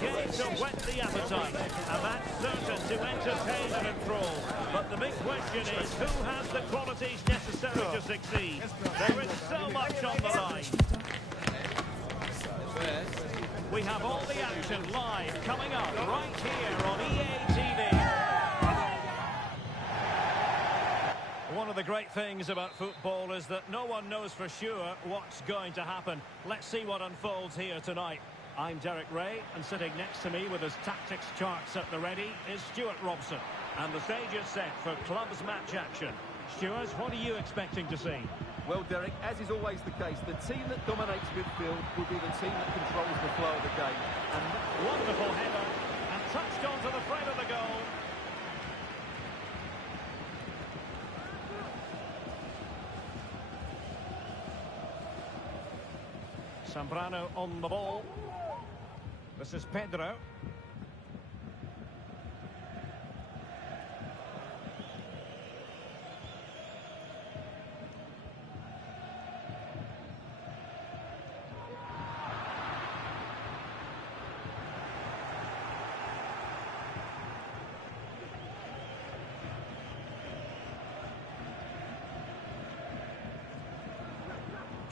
game to whet the appetite, and that's certain to entertain and enthrall. But the big question is, who has the qualities necessary to succeed? There is so much on the line. We have all the action live coming up right here on EA TV. One of the great things about football is that no one knows for sure what's going to happen. Let's see what unfolds here tonight. I'm Derek Ray, and sitting next to me with his tactics charts at the ready is Stuart Robson. And the stage is set for clubs match action. Stuart, what are you expecting to see? Well, Derek, as is always the case, the team that dominates midfield will be the team that controls the flow of the game. And wonderful header, and touched onto the frame of the goal. Zambrano on the ball. This is Pedro.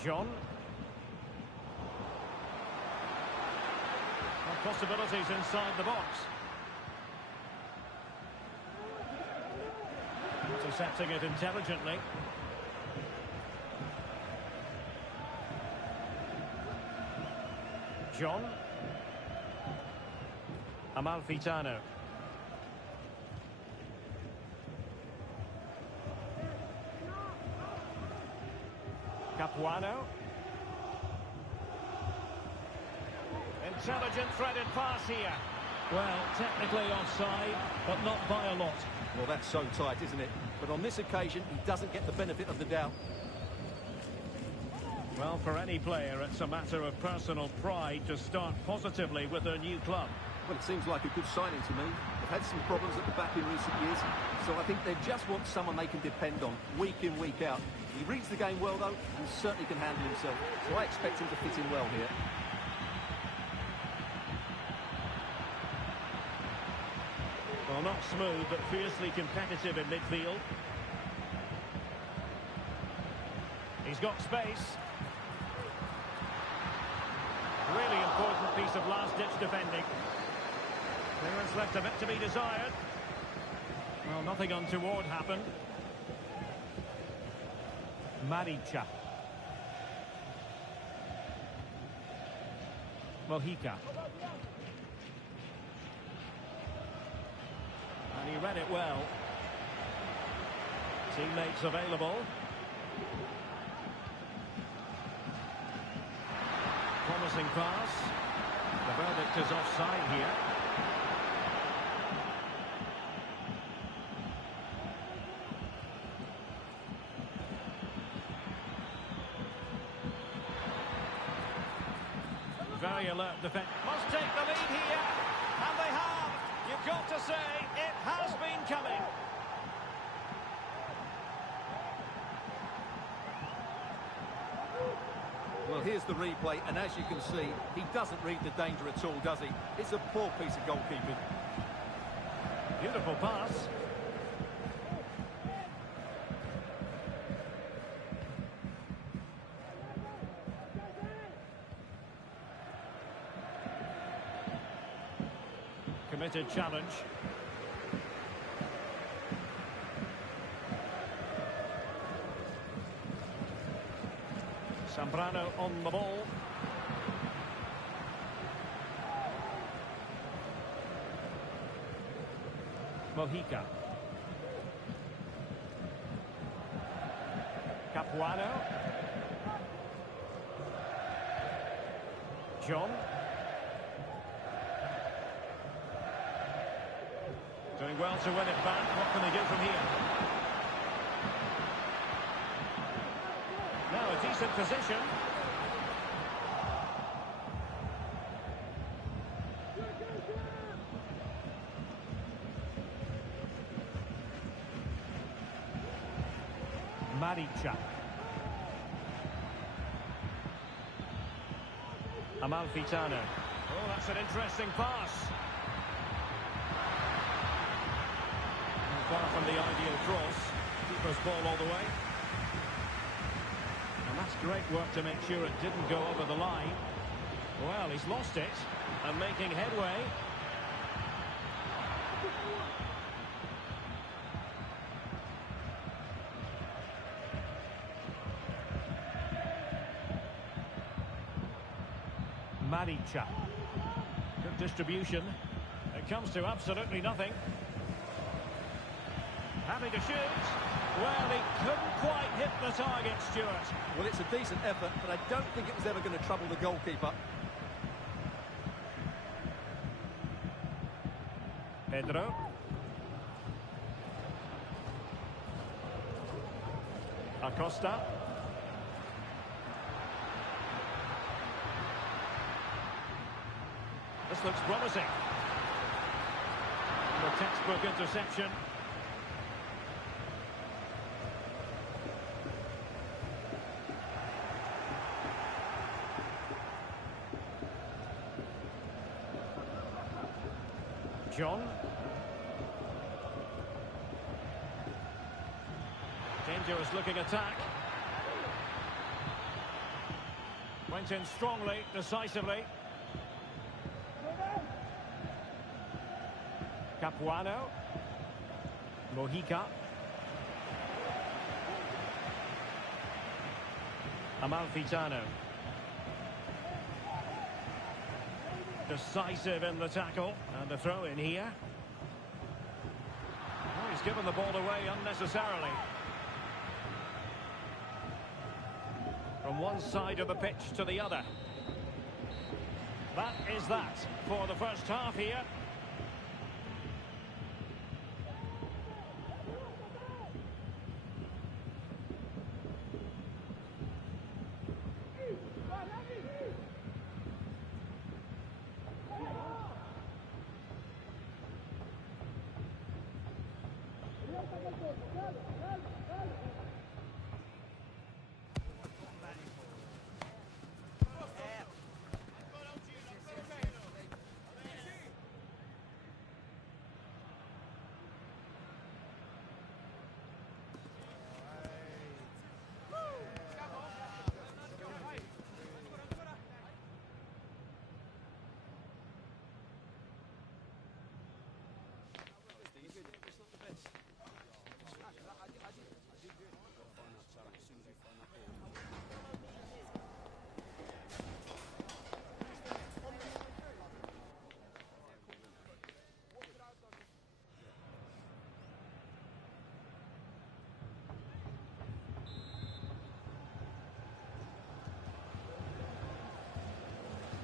John. Possibilities inside the box. Intercepting it intelligently. John. Amalfitano. Capuano. Intelligent threaded pass here. Well, technically offside, but not by a lot. Well, that's so tight, isn't it? But on this occasion, he doesn't get the benefit of the doubt. Well, for any player, it's a matter of personal pride to start positively with their new club. Well, it seems like a good signing to me. They've had some problems at the back in recent years, so I think they just want someone they can depend on, week in, week out. He reads the game well, though, and certainly can handle himself, so I expect him to fit in well here. Well, not smooth, but fiercely competitive in midfield. He's got space. Really important piece of last-ditch defending. Clearance left a bit to be desired. Well, nothing untoward happened. Maricha. Mojica. And he read it well. Teammates available. Promising pass. The verdict is offside here. Very alert defense. Must take the lead here. And they have. You've got to say, it has been coming. Well, here's the replay, and as you can see, he doesn't read the danger at all, does he? It's a poor piece of goalkeeping. Beautiful pass. Committed challenge. Zambrano on the ball. Mojica. Capuano. John. Doing well to win it back. What can they do from here? Now a decent position. Maricha. Amalfitano. Oh, that's an interesting pass. Far from the ideal cross. Keeper's ball all the way. And that's great work to make sure it didn't go over the line. Well, he's lost it and making headway. Maricha. Good distribution. It comes to absolutely nothing. Having to shoot. Well, he couldn't quite hit the target, Stuart. Well, it's a decent effort, but I don't think it was ever going to trouble the goalkeeper. Pedro. Acosta. This looks promising. The textbook interception. John. Dangerous looking attack. Went in strongly, decisively. Capuano. Mojica. Amalfitano. Decisive in the tackle. And the throw in here. Oh, he's given the ball away unnecessarily. From one side of the pitch to the other. That is that for the first half here.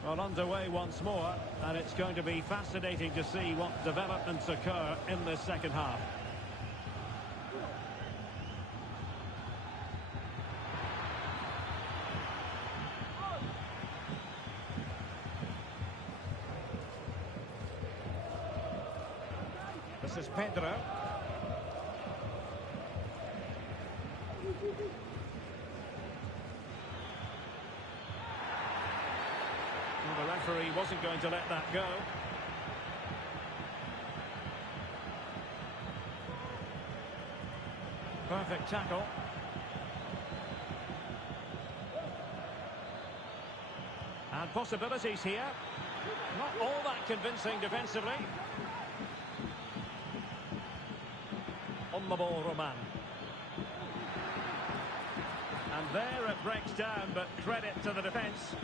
Well, underway once more, and it's going to be fascinating to see what developments occur in this second half. This is Pedro. Well, the referee wasn't going to let that go. Perfect tackle. And possibilities here. Not all that convincing defensively. On the ball, Roman. And there it breaks down, but credit to the defence.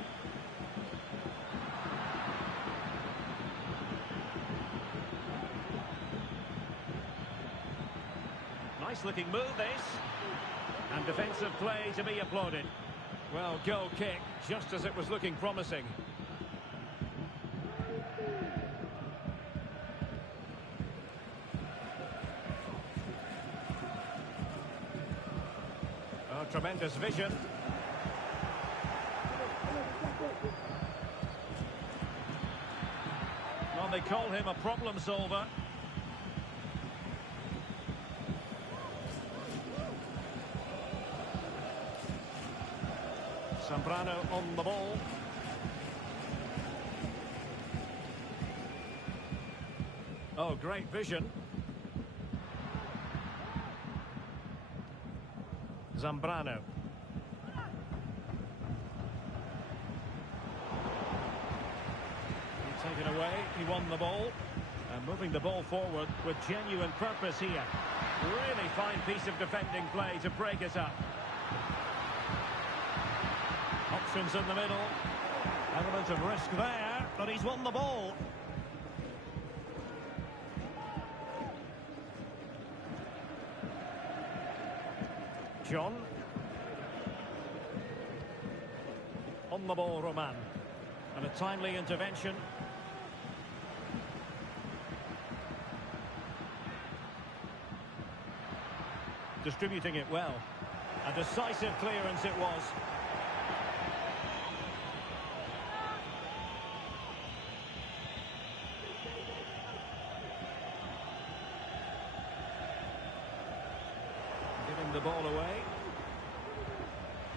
Nice looking move, this. And defensive play to be applauded. Well, goal kick, just as it was looking promising. Oh, tremendous vision. Well, they call him a problem solver. Zambrano on the ball. Oh, great vision. Zambrano. Taken away, he won the ball. And moving the ball forward with genuine purpose here. Really fine piece of defending play to break it up. Options in the middle. Element of risk there, but he's won the ball. John. On the ball, Roman. And a timely intervention. Distributing it well. A decisive clearance it was. Giving the ball away.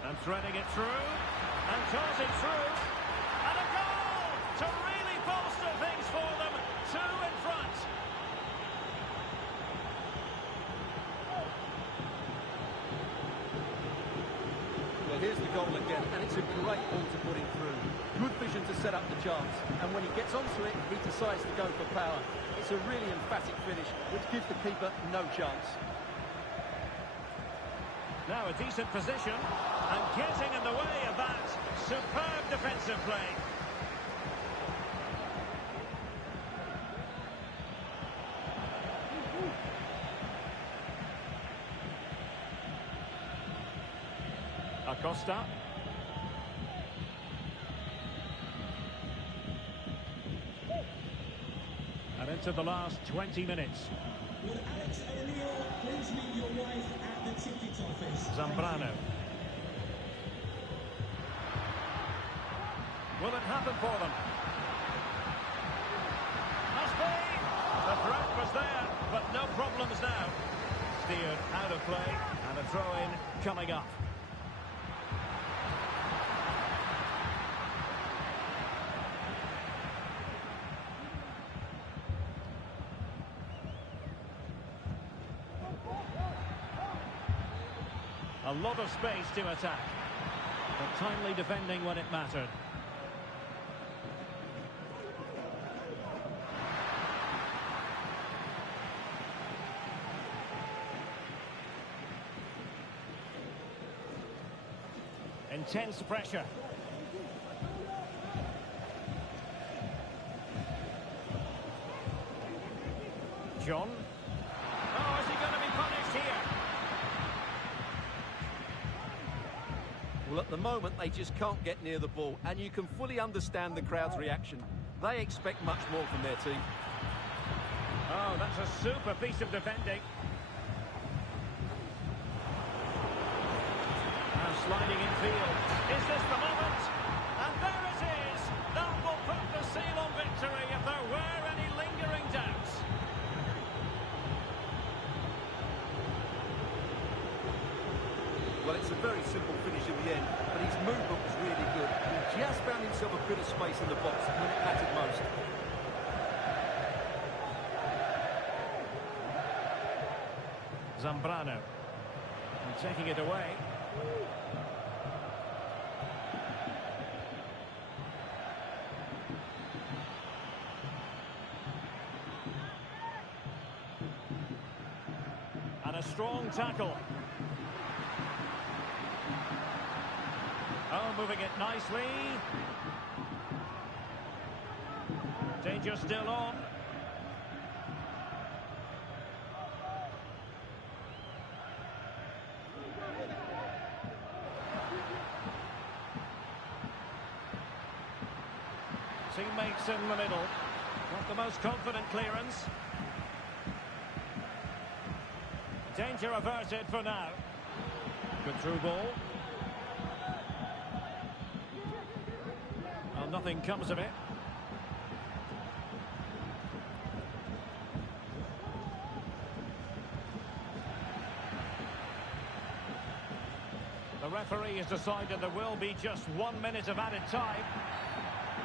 And threading it through. And tossing through. And a goal to really bolster things for them. Two in front. Well, here's the goal again, and it's a great ball to put him through. Good vision to set up the chance, and when he gets onto it, he decides to go for power. It's a really emphatic finish, which gives the keeper no chance. Now a decent position, and getting in the way of that. Superb defensive play. Acosta. And into the last 20 minutes. Would Alex O'Neill please meet your wife at the ticket office? Zambrano. Will it happen for them? Must be! The threat was there, but no problems now. Steered out of play, and a throw-in coming up. A lot of space to attack, but timely defending when it mattered. Intense pressure. John. Oh, is he going to be punished here? Well, at the moment, they just can't get near the ball, and you can fully understand the crowd's reaction. They expect much more from their team. Oh, that's a super piece of defending. Now sliding in field. Is this the moment? And there it is! That will put the seal on victory if there were any lingering doubts. Well, it's a very simple finish in the end, but his movement was really good. He just found himself a bit of space in the box when it mattered most. Zambrano. And taking it away. And a strong tackle. Oh, moving it nicely. Danger still on. Teammates in the middle. Not the most confident clearance. Danger averted for now. Good through ball. Well, nothing comes of it. The referee has decided there will be just 1 minute of added time.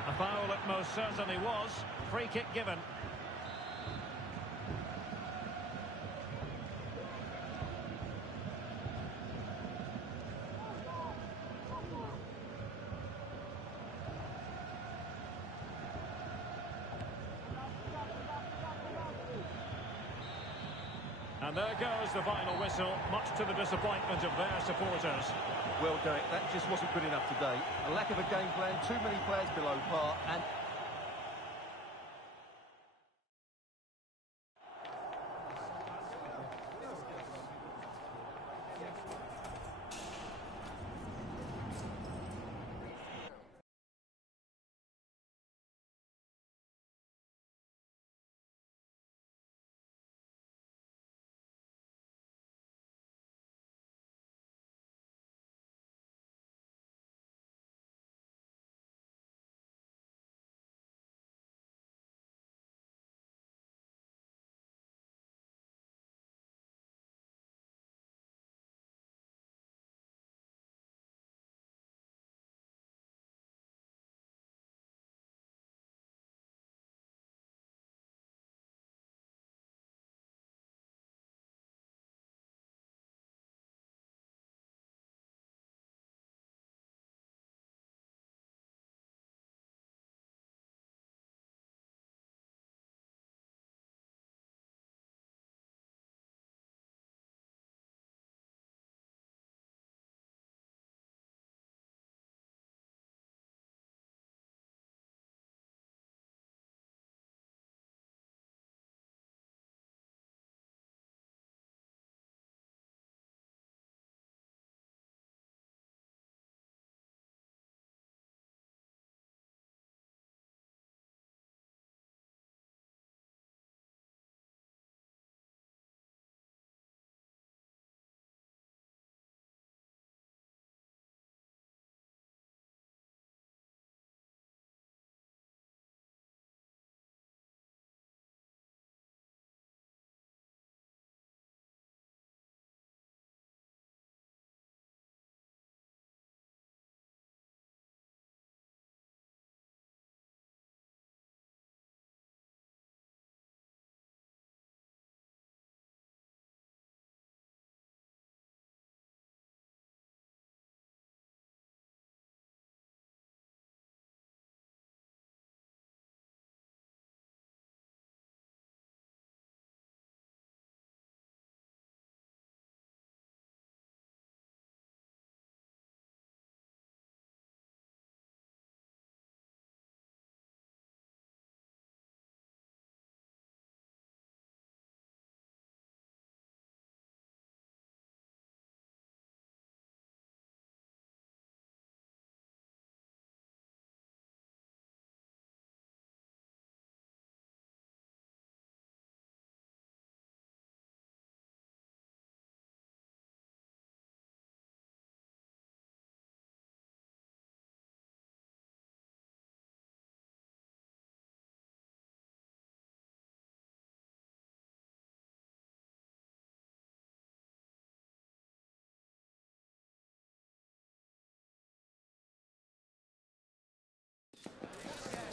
A foul it most certainly was. Free kick given. And there goes the final whistle, much to the disappointment of their supporters. Well, Derek, that just wasn't good enough today. A lack of a game plan, too many players below par, and...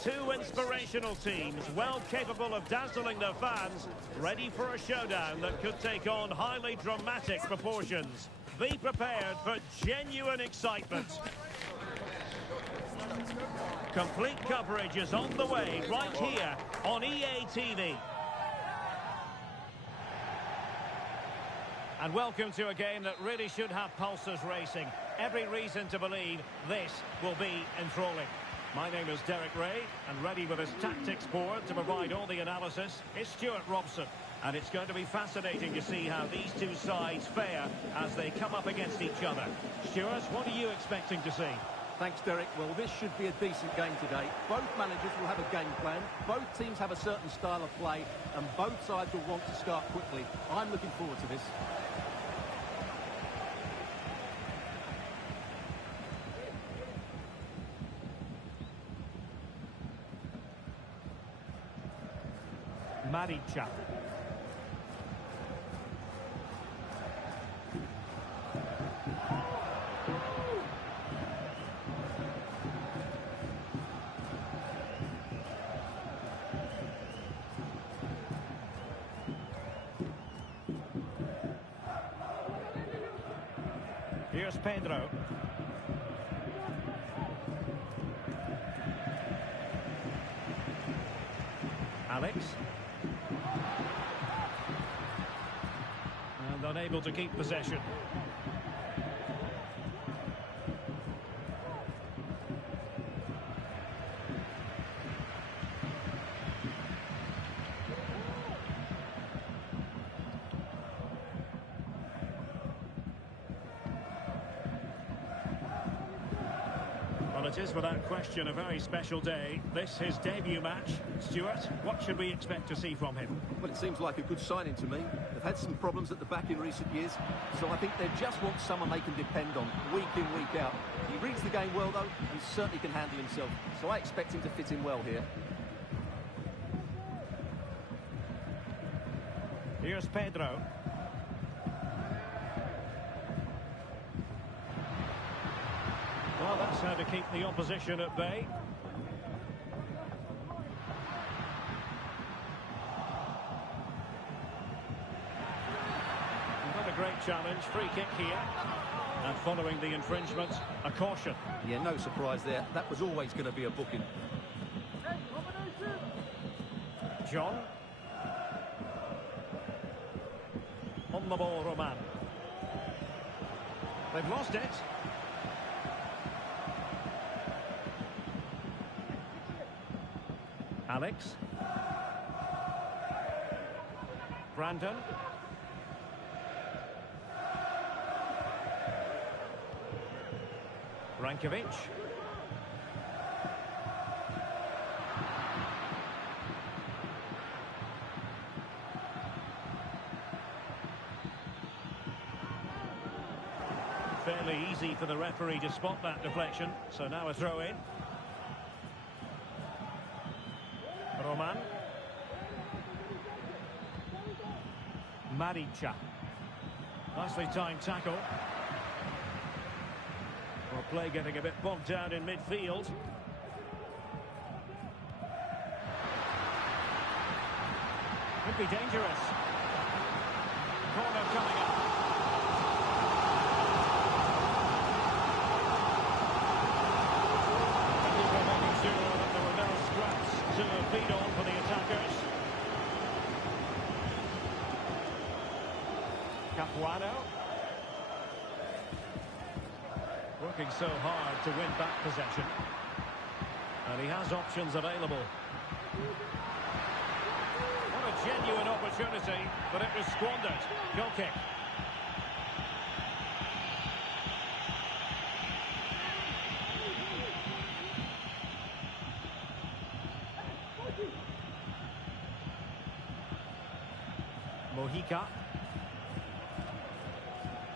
Two inspirational teams, well capable of dazzling their fans, ready for a showdown that could take on highly dramatic proportions. Be prepared for genuine excitement. Complete coverage is on the way right here on EA TV. And welcome to a game that really should have pulses racing. Every reason to believe this will be enthralling. My name is Derek Ray, and ready with his tactics board to provide all the analysis is Stuart Robson. And it's going to be fascinating to see how these two sides fare as they come up against each other. Stuart, what are you expecting to see? Thanks, Derek. Well, this should be a decent game today. Both managers will have a game plan. Both teams have a certain style of play, and both sides will want to start quickly. I'm looking forward to this. Maricha. Here's Pedro. Alex. able to keep possession. Well, it is without question a very special day. This his debut match. Stuart, what should we expect to see from him? Well, it seems like a good signing to me. They've had some problems at the back in recent years, so I think they just want someone they can depend on, week in, week out. He reads the game well, though, and certainly can handle himself, so I expect him to fit in well here. Here's Pedro. Well, that's how to keep the opposition at bay. Not a great challenge. Free kick here. And following the infringement, a caution. Yeah, no surprise there. That was always going to be a booking. John. On the ball, Roman. They've lost it. Alex. Brandon. Rankovic. Fairly easy for the referee to spot that deflection, so now a throw in. Roman. Marica. Nicely timed tackle. Well, play getting a bit bogged down in midfield. Could be dangerous. Corner coming up. Making sure that there were no scraps to feed on for the attackers. Capuano. Working so hard to win back possession. And he has options available. What a genuine opportunity, but it was squandered. Goal kick. Mojica.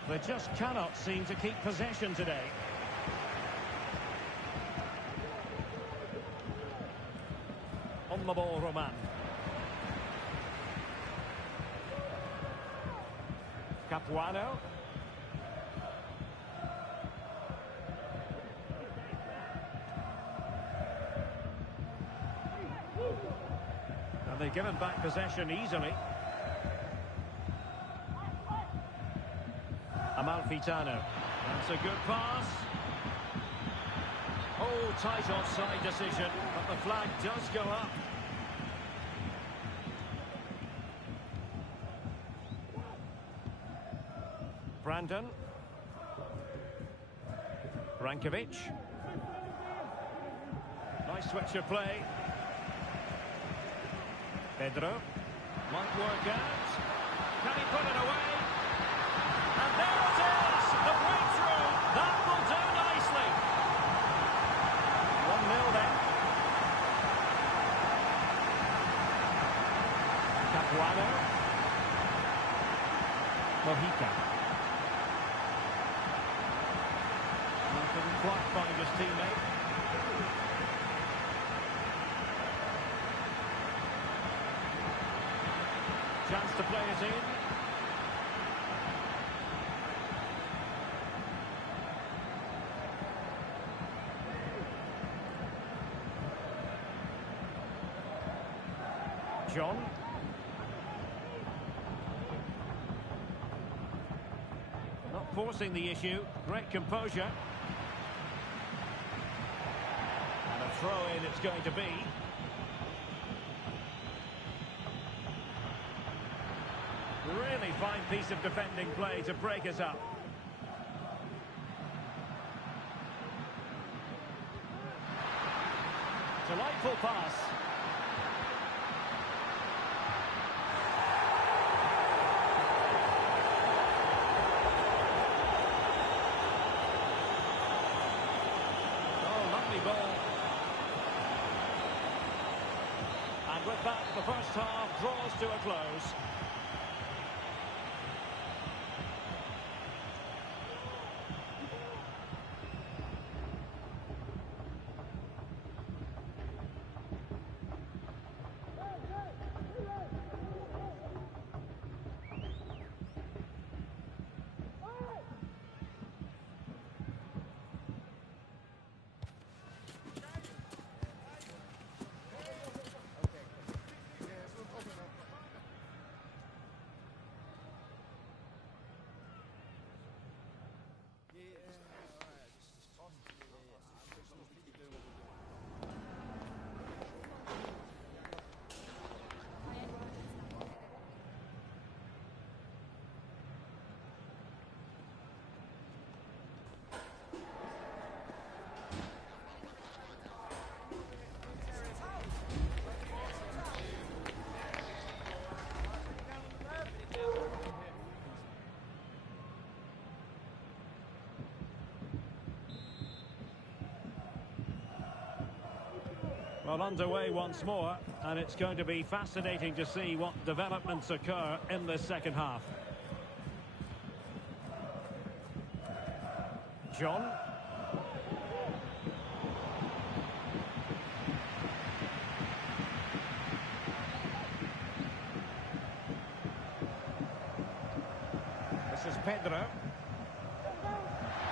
They just cannot seem to keep possession today. On the ball, Roman. Capuano. And they've given back possession easily. Amalfitano. That's a good pass. Oh, tight offside decision, but the flag does go up. Brandon. Rankovic. Nice switch of play. Pedro. Might work out. Can he put it away? And there it is! The breakthrough! That will do nicely. 1-0 then. Capuano. Mojica. Couldn't quite find his teammate. Chance to play it in. John. Not forcing the issue. Great composure. And a throw-in it's going to be. Really fine piece of defending play to break us up. Delightful pass. Oh, lovely ball. And with that, the first half draws to a close. Well, underway once more, and it's going to be fascinating to see what developments occur in this second half. John. This is Pedro.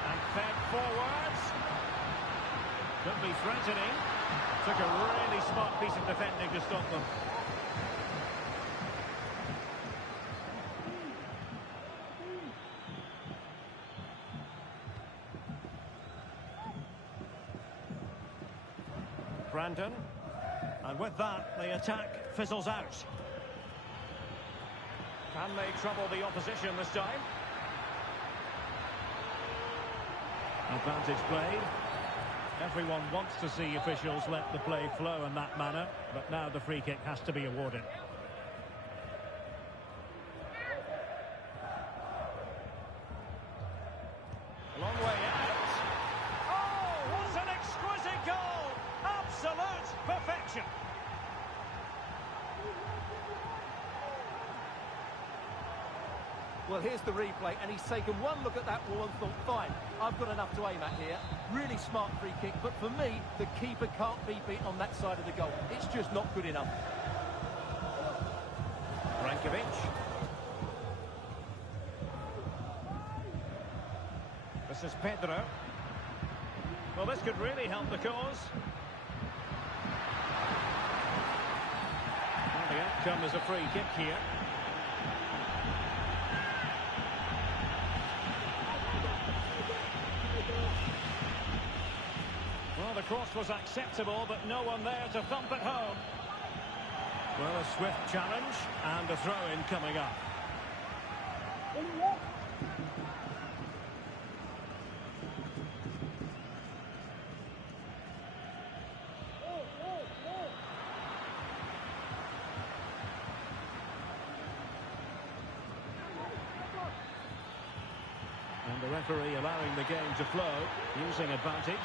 And fed forwards. Could be threatening. Took a really smart piece of defending to stop them. Brandon. And with that, the attack fizzles out. Can they trouble the opposition this time? Advantage played. Everyone wants to see officials let the play flow in that manner, but now the free kick has to be awarded. Long way out. Oh, what an exquisite goal! Absolute perfection. Well, here's the replay, and he's taken one look at that wall and thought, fine, I've got enough to aim at here. Really smart free kick, but for me, the keeper can't be beat on that side of the goal. It's just not good enough. Brankovic. This is Pedro. Well, this could really help the cause. Well, the outcome is a free kick here. Well, the cross was acceptable, but no one there to thump it home. Well, a swift challenge and a throw-in coming up. And the referee allowing the game to flow, using advantage.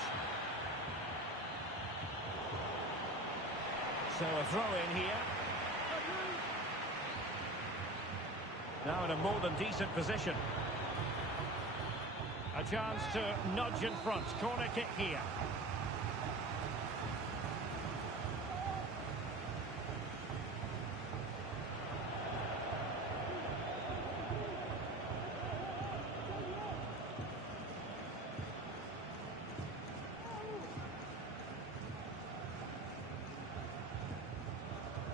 So a throw-in here. Now in a more than decent position. A chance to nudge in front. Corner kick here.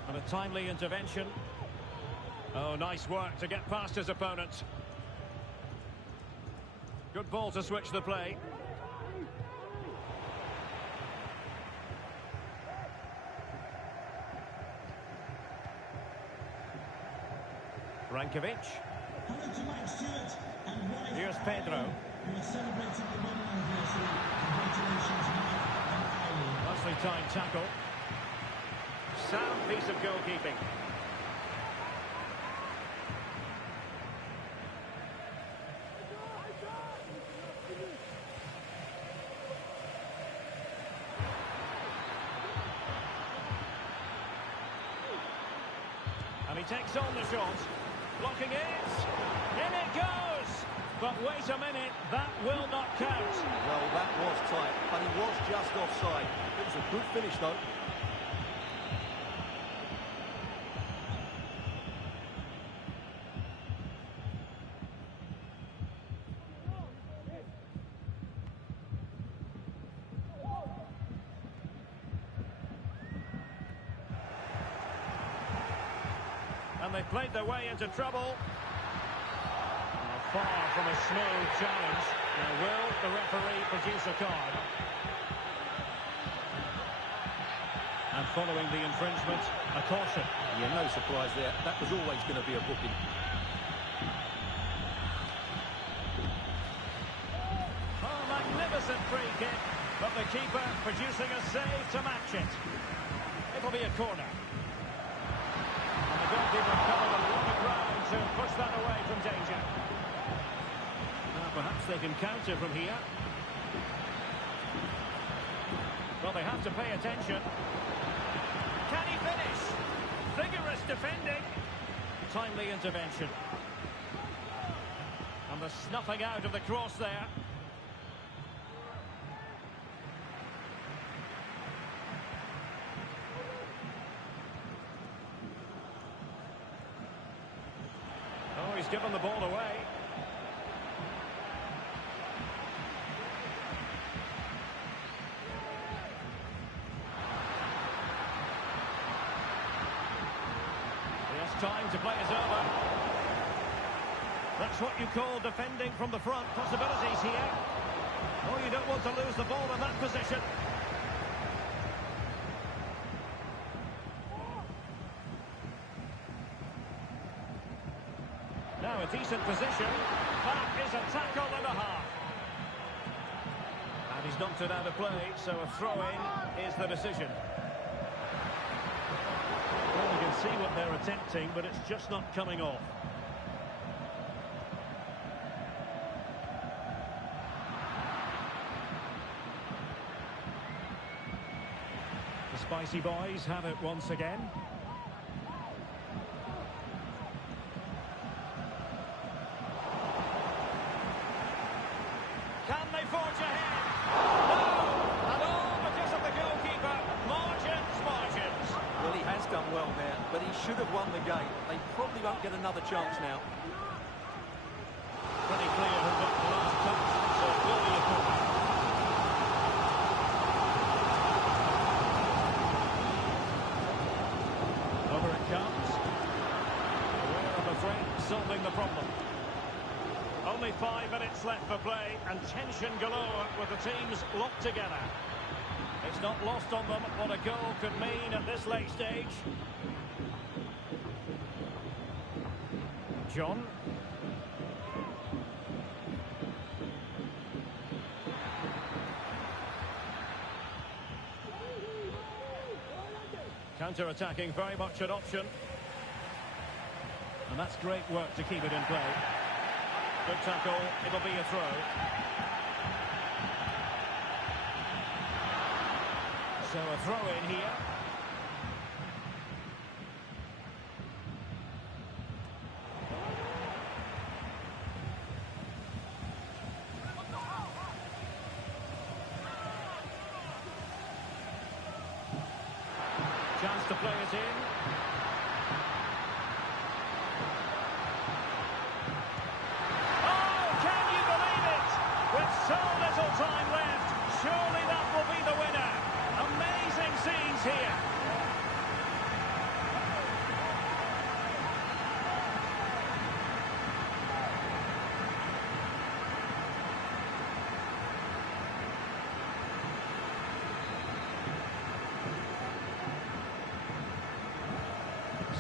And a timely intervention. Oh, nice work to get past his opponent. Good ball to switch the play. Brankovic. Stewart and wife Here's Pedro. who are celebrating the wedding anniversary. Congratulations, Mike and Eileen. Nicely timed tackle. Sound piece of goalkeeping. And he takes on the shot. Blocking it. In it goes. But wait a minute, that will not count. Well, that was tight, but he was just offside. It was a good finish, though. And they've played their way into trouble. Far from a smooth challenge. Now will the referee produce a card? And following the infringement, a caution. Yeah, no surprise there. That was always going to be a booking. Oh, magnificent free kick. But the keeper producing a save to match it. It'll be a corner. And the goalkeeper covered a lot of ground to push that away from danger. Perhaps they can counter from here. Well, they have to pay attention. Can he finish? Vigorous defending. Timely intervention. And the snuffing out of the cross there. Oh, he's given the ball away. Time to play is over. That's what you call defending from the front. Possibilities here. Oh, you don't want to lose the ball in that position. Now a decent position. That is a tackle and a half. And he's knocked it out of play, so a throw-in is the decision. Well, you can see what they're attempting, but it's just not coming off. The Spicy Boys have it once again. Can they forge ahead? No! And all because of the goalkeeper. Margins. Well, he has done well there, but he should have won the game. They probably won't get another chance now. Pretty clear who got the last touch, so it will be a corner. Over it comes. Aware of the threat, solving the problem. Only 5 minutes left for play, and tension galore with the teams locked together. It's not lost on them what a goal could mean at this late stage. John. Counter-attacking, very much an option. And that's great work to keep it in play. Good tackle, it'll be a throw. So a throw in here. Chance to play it in. Oh, can you believe it? With so little time left, surely that will be the winner. Amazing scenes here.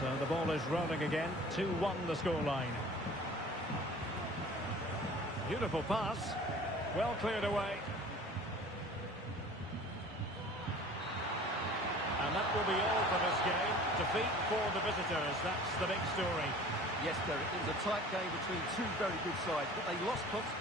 So the ball is rolling again. 2-1 the scoreline. Beautiful pass. Well cleared away. And that will be all for this game. Defeat for the visitors. That's the big story. Yes, Derek, it was a tight game between two very good sides, but they lost points.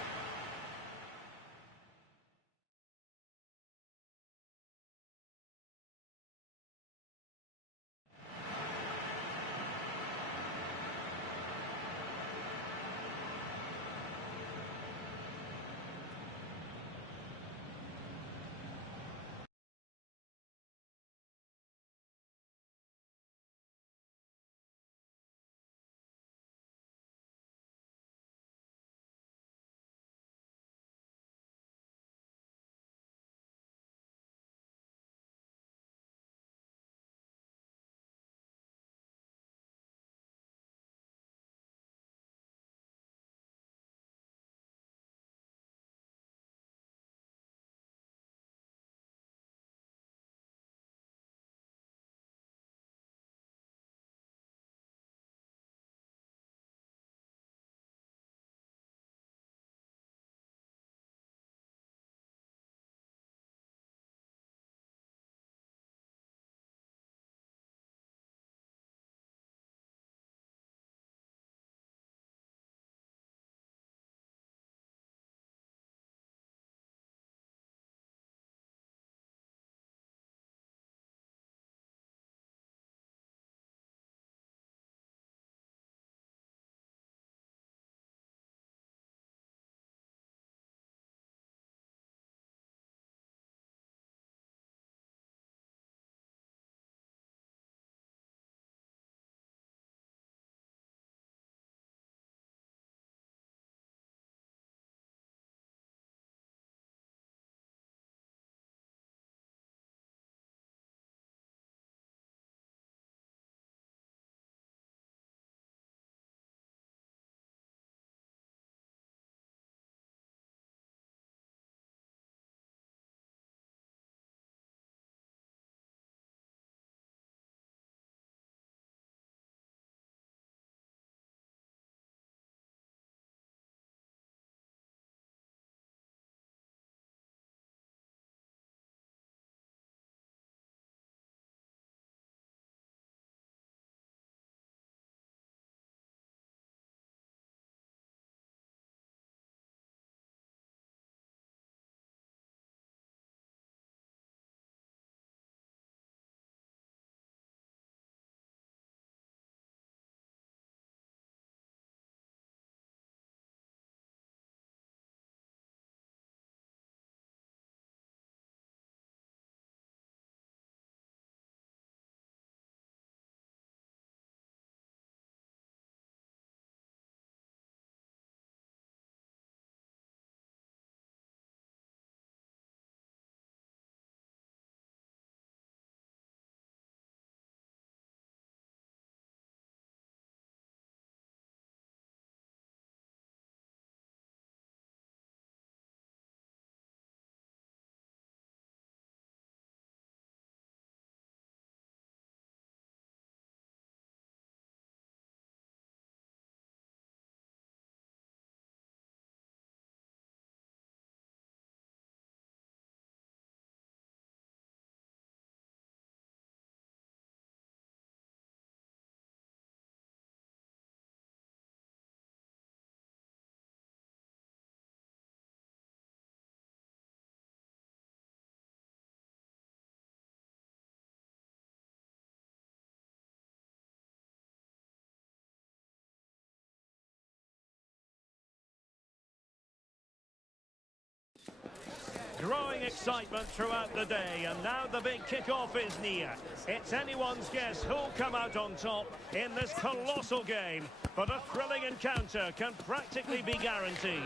Growing excitement throughout the day, and now the big kick-off is near. It's anyone's guess who'll come out on top in this colossal game, but a thrilling encounter can practically be guaranteed.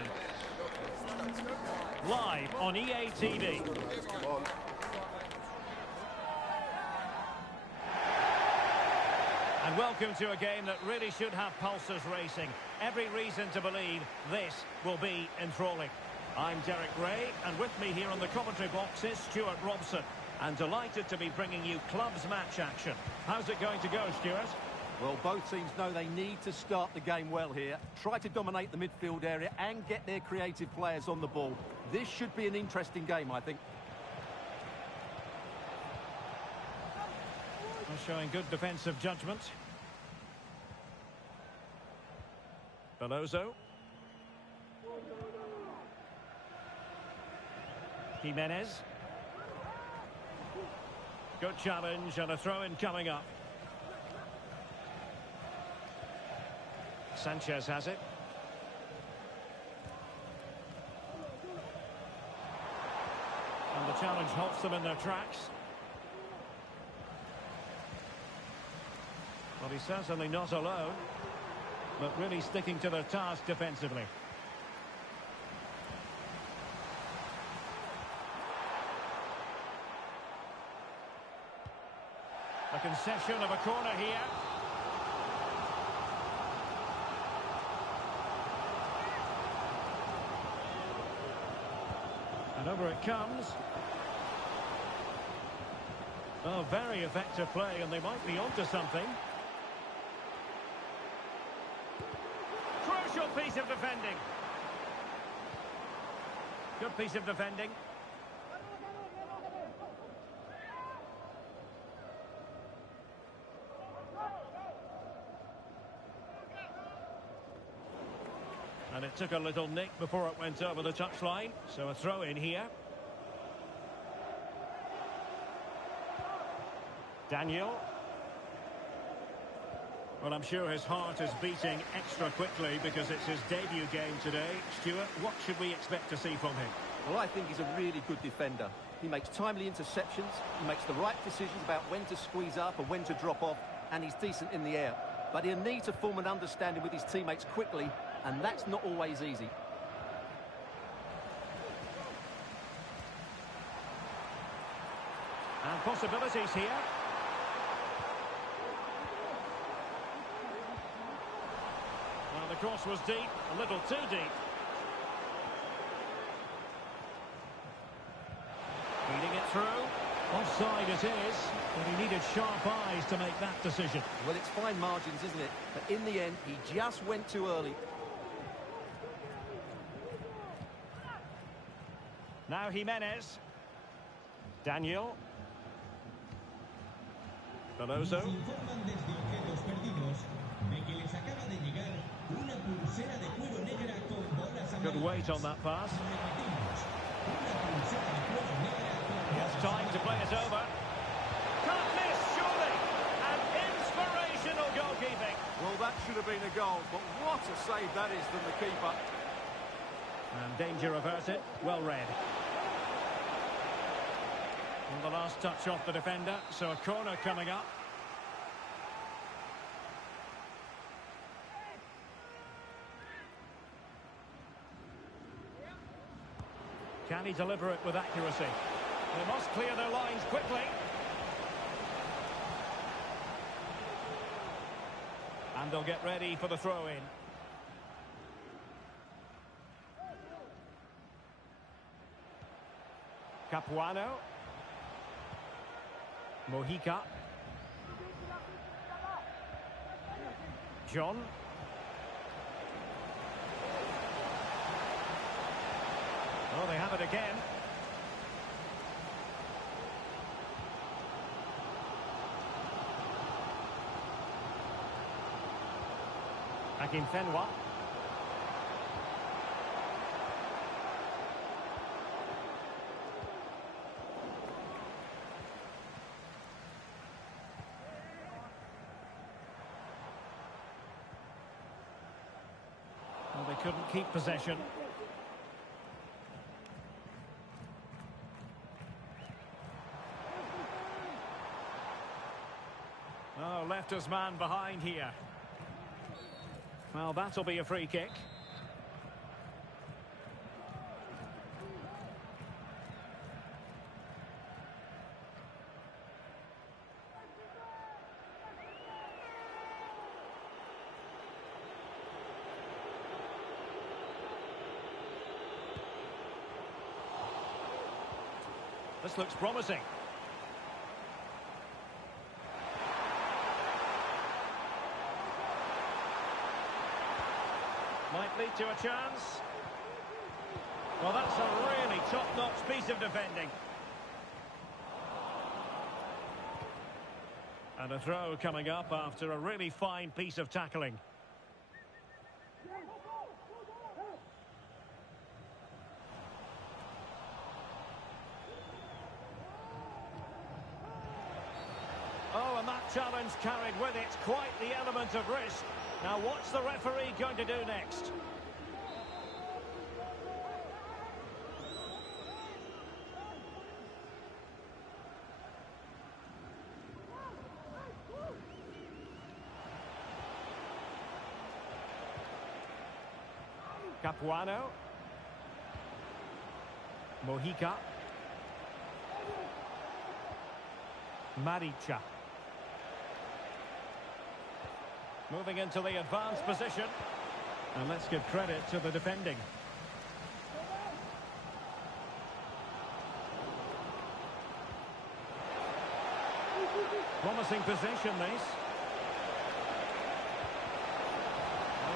Live on EA TV. And welcome to a game that really should have pulses racing. Every reason to believe this will be enthralling. I'm Derek Ray, and with me here on the commentary box is Stuart Robson. And delighted to be bringing you clubs match action. How's it going to go, Stuart? Well, both teams know they need to start the game well here. Try to dominate the midfield area and get their creative players on the ball. This should be an interesting game, I think. Well, showing good defensive judgment. Veloso. Jimenez. Good challenge and a throw-in coming up. Sanchez has it. And the challenge halts them in their tracks. Well, he's certainly not alone, but really sticking to their task defensively. A concession of a corner here. And over it comes. Oh, very effective play, and they might be onto something. Crucial piece of defending. Good piece of defending. And it took a little nick before it went over the touchline. So a throw in here. Daniel. Well, I'm sure his heart is beating extra quickly because it's his debut game today. Stuart, what should we expect to see from him? Well, I think he's a really good defender. He makes timely interceptions, he makes the right decisions about when to squeeze up and when to drop off, and he's decent in the air. But he'll need to form an understanding with his teammates quickly, and that's not always easy. And possibilities here. Well, the cross was deep, a little too deep. Feeding it through. Offside it is, but he needed sharp eyes to make that decision. Well, it's fine margins, isn't it? But in the end, he just went too early. Now Jimenez. Daniel. Veloso. Informan desde objetos perdidos de que les acaba de llegar una pulsera de cuero negra con bolas amarillas. Good weight on that pass. Repetimos, una pulsera de cuero negra con bolas It's time to play it over. Can't miss, surely. And inspirational goalkeeping. Well, that should have been a goal, but what a save that is from the keeper. And danger averted. Well read. And the last touch off the defender, so a corner coming up. Can he deliver it with accuracy? They must clear their lines quickly. And they'll get ready for the throw-in. Capuano. Mojica. John. Oh, they have it again. Akinfenwa. Well, they couldn't keep possession. Oh, left his man behind here. Well, that'll be a free kick. This looks promising. lead to a chance. Well, that's a really top-notch piece of defending. And a throw coming up after a really fine piece of tackling. Oh, and that challenge carried with it quite the element of risk. Now, what's the referee going to do next? Capuano. Mojica. Maricha. Moving into the advanced position. And let's give credit to the defending. Promising position, this.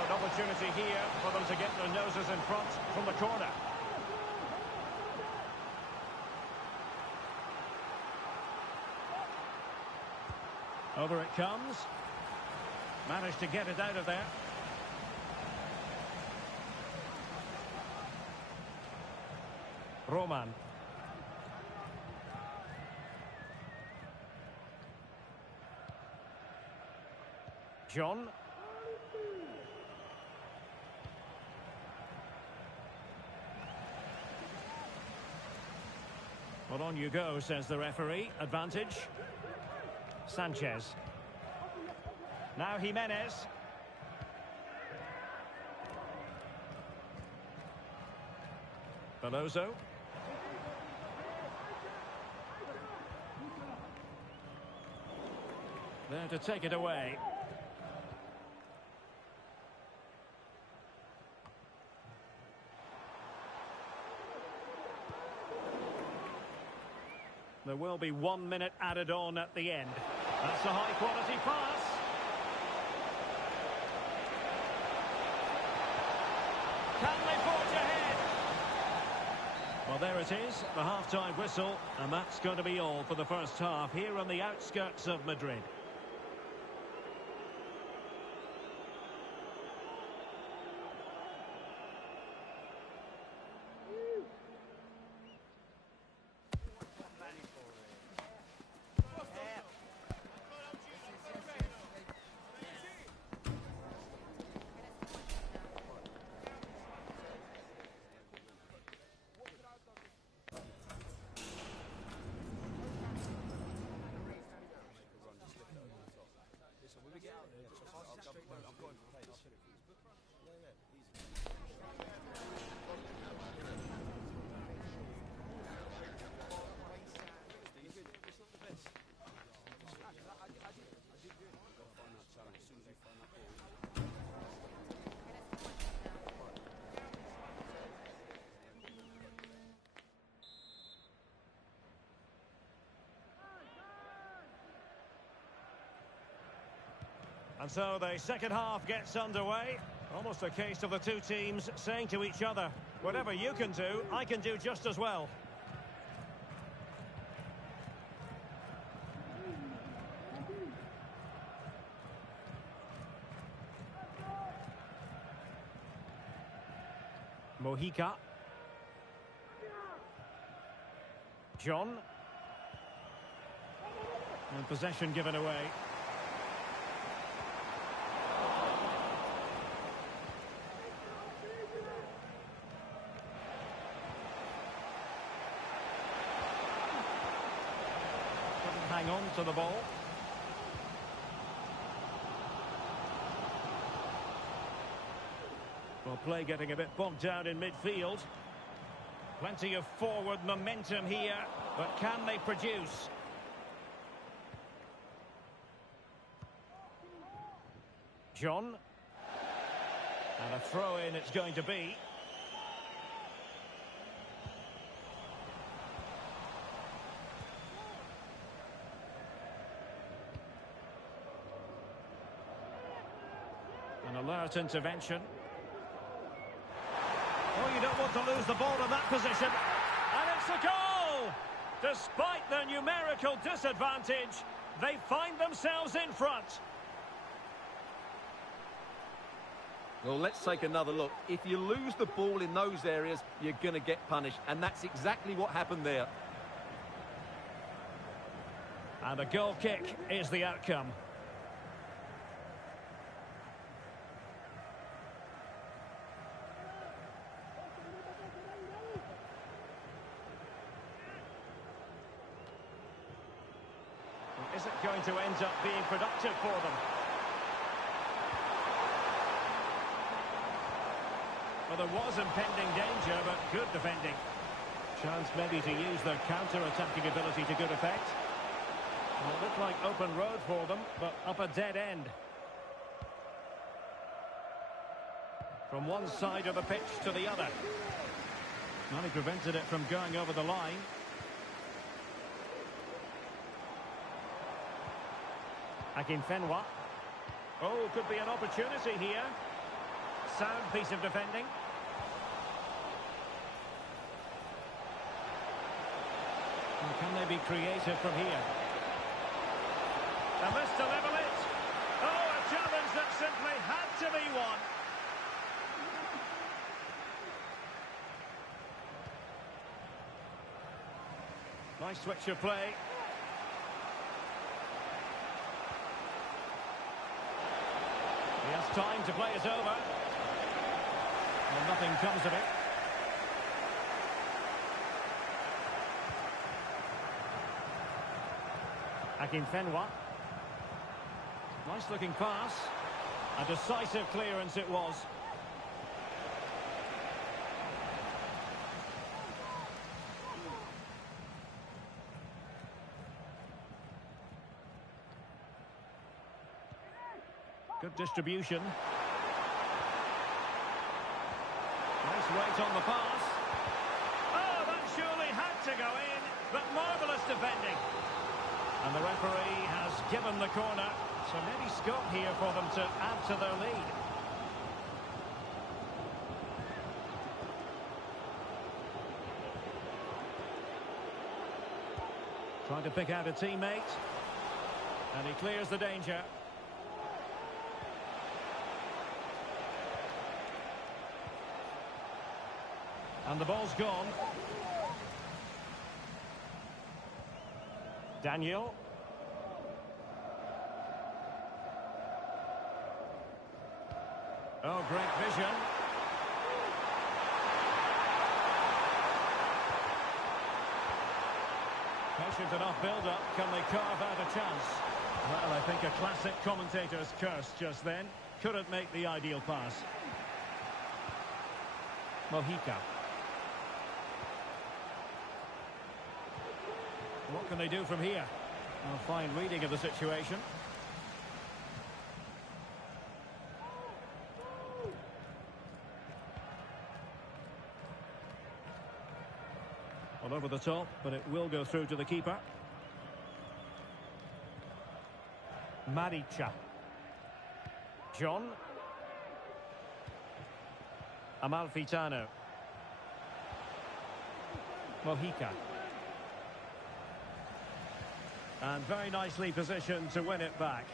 An opportunity here for them to get their noses in front from the corner. Over it comes. Managed to get it out of there. Roman. John. Well, on you go, says the referee. Advantage. Sanchez. Now Jimenez. Veloso. There to take it away. There will be 1 minute added on at the end. That's a high-quality pass. Can they forge ahead? Well, there it is, the half-time whistle, and that's going to be all for the first half here on the outskirts of Madrid. And so the second half gets underway. Almost a case of the two teams saying to each other, whatever you can do, I can do just as well. Mojica. John. And possession given away. Hang on to the ball. Well, play getting a bit bogged down in midfield. Plenty of forward momentum here, but can they produce? John. And a throw-in it's going to be. An alert intervention. you don't want to lose the ball in that position. And it's a goal! Despite their numerical disadvantage, they find themselves in front. Well, let's take another look. If you lose the ball in those areas, you're going to get punished. And that's exactly what happened there. And a goal kick is the outcome. Is it going to end up being productive for them? Well, there was impending danger, but good defending. Chance maybe to use their counter-attacking ability to good effect. Well, it looked like open road for them, but up a dead end. From one side of the pitch to the other. Well, he prevented it from going over the line. Akinfenwa. Oh, could be an opportunity here. Sound piece of defending. And can they be creative from here? And this to level it. Oh, a challenge that simply had to be won. Nice switch of play. He has time to play it over. Well, nothing comes of it. Akinfenwa. Nice looking pass. A decisive clearance it was. Good distribution. Nice weight on the pass. Oh, that surely had to go in, but marvellous defending. And the referee has given the corner, so maybe scope here for them to add to their lead. Trying to pick out a teammate. And he clears the danger. And the ball's gone. Daniel. Oh, great vision. Patient enough build-up. Can they carve out a chance? Well, I think a classic commentator's curse just then. Couldn't make the ideal pass. Mojica. What can they do from here? A fine reading of the situation. Well, over the top, but it will go through to the keeper. Maricha. John. Amalfitano. Mojica. And very nicely positioned to win it back.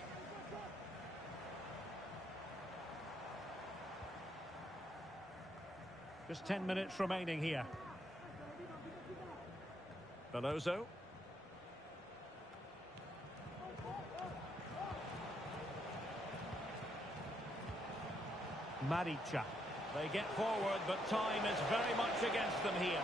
Just 10 minutes remaining here. Veloso. Maricha. They get forward, but time is very much against them here.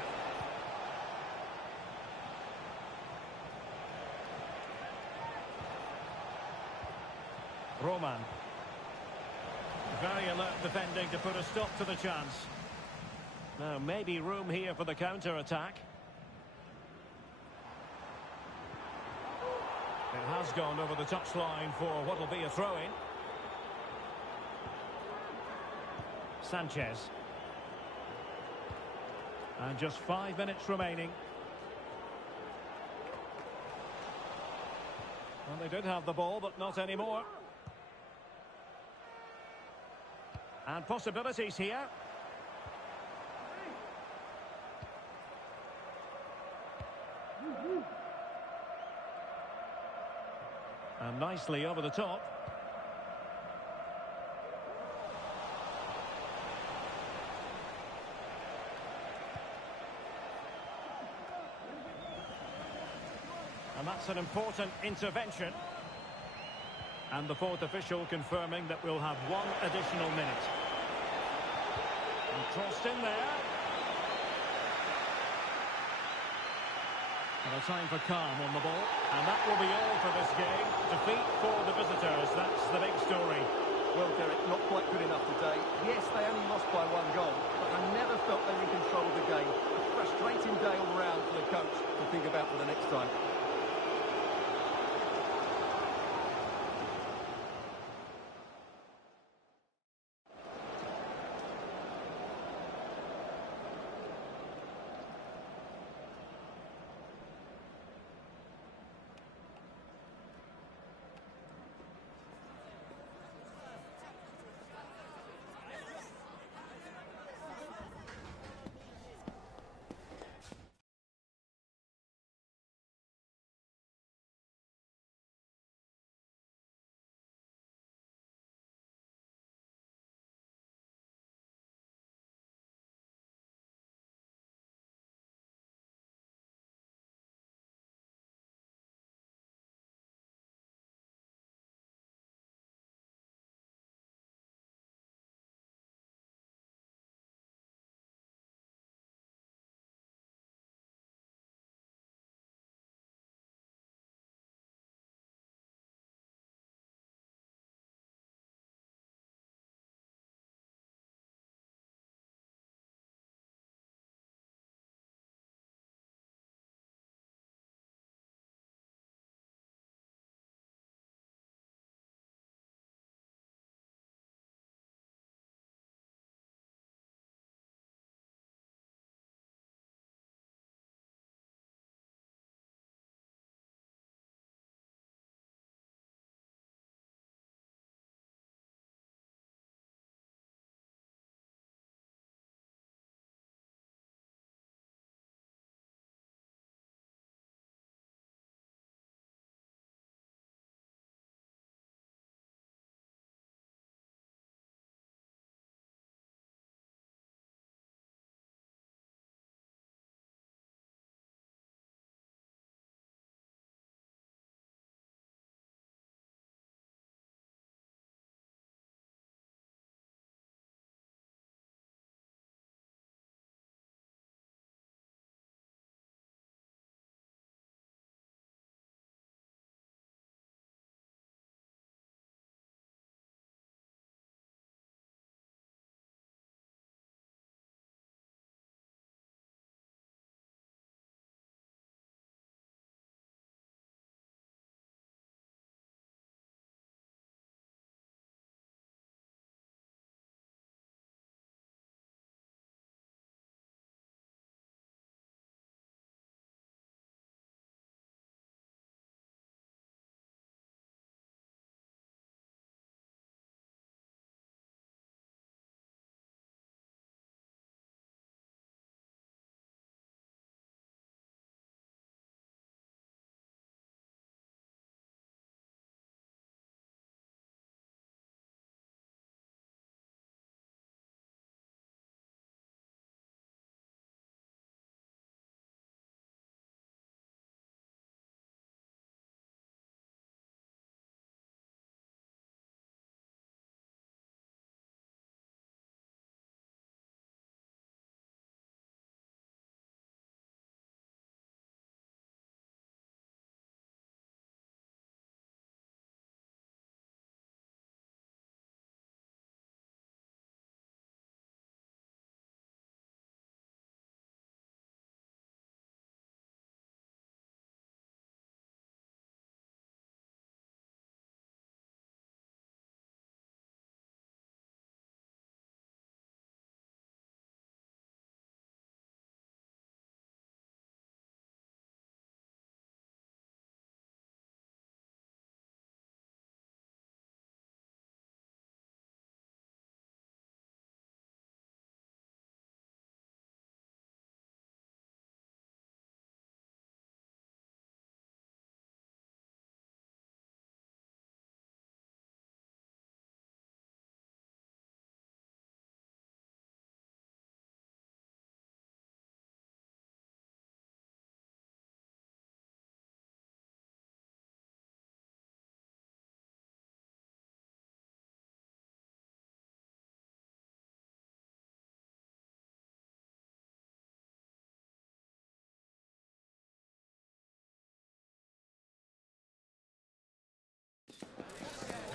Roman. Very alert defending to put a stop to the chance. Now, maybe room here for the counter-attack. It has gone over the touchline for what will be a throw-in. Sanchez. And just 5 minutes remaining. Well, they did have the ball, but not anymore. And possibilities here. And nicely over the top. And that's an important intervention. And the fourth official confirming that we'll have one additional minute. And crossed in there. And a time for calm on the ball. And that will be all for this game. Defeat for the visitors. That's the big story. Well, Derek, not quite good enough today. Yes, they only lost by 1 goal, but I never felt they were in control of the game. A frustrating day all round for the coach to think about for the next time.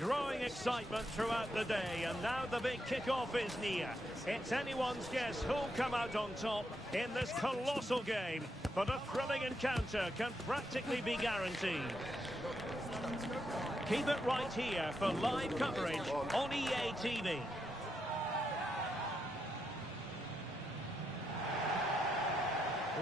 Growing excitement throughout the day, and now the big kick-off is near. It's anyone's guess who'll come out on top in this colossal game, but a thrilling encounter can practically be guaranteed. Keep it right here for live coverage on EA TV.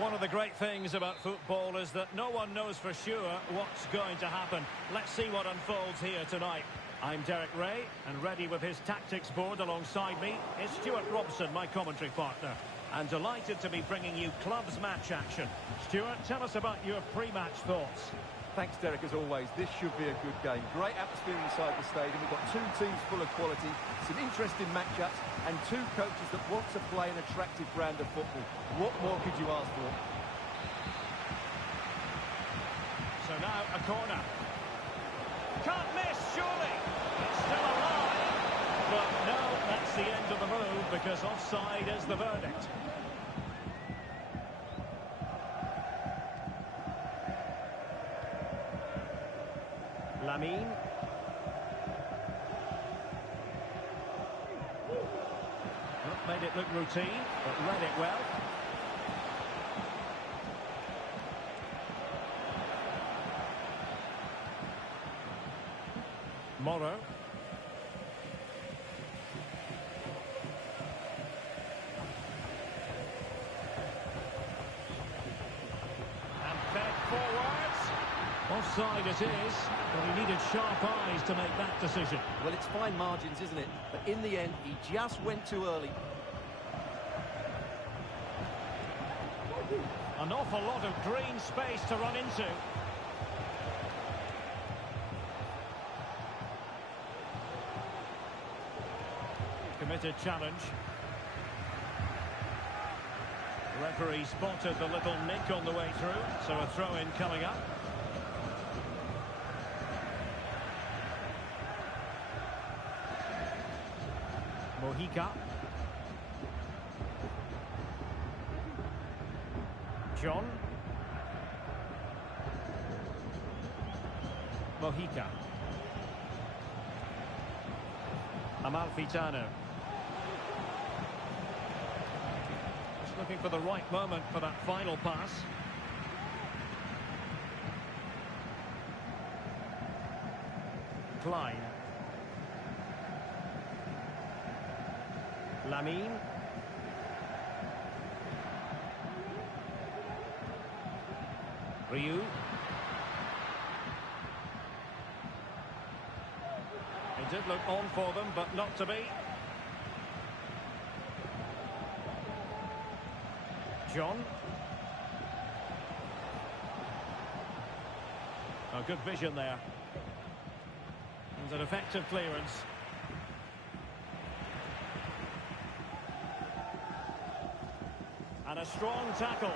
One of the great things about football is that no one knows for sure what's going to happen. Let's see what unfolds here tonight. I'm Derek Ray, and ready with his tactics board alongside me is Stuart Robson, my commentary partner. And delighted to be bringing you clubs match action. Stuart, tell us about your pre-match thoughts. Thanks, Derek, as always. This should be a good game. Great atmosphere inside the stadium. We've got two teams full of quality, some interesting matchups, and two coaches that want to play an attractive brand of football. What more could you ask for? So now a corner. Can't miss, surely. It's still alive. But no, that's the end of the move because offside is the verdict. Lamine. Made it look routine, but read it well. Morrow. And fed forwards. Offside it is, but he needed sharp eyes to make that decision. Well, it's fine margins, isn't it? But in the end, he just went too early. An awful lot of green space to run into. Committed challenge. The referee spotted the little nick on the way through, so a throw-in coming up. Mojica. John. Mojica. Amalfitano. Just looking for the right moment for that final pass. Klein. Lamine. Ryu. It did look on for them, but not to be. John. Oh, good vision there. It was an effective clearance. And a strong tackle.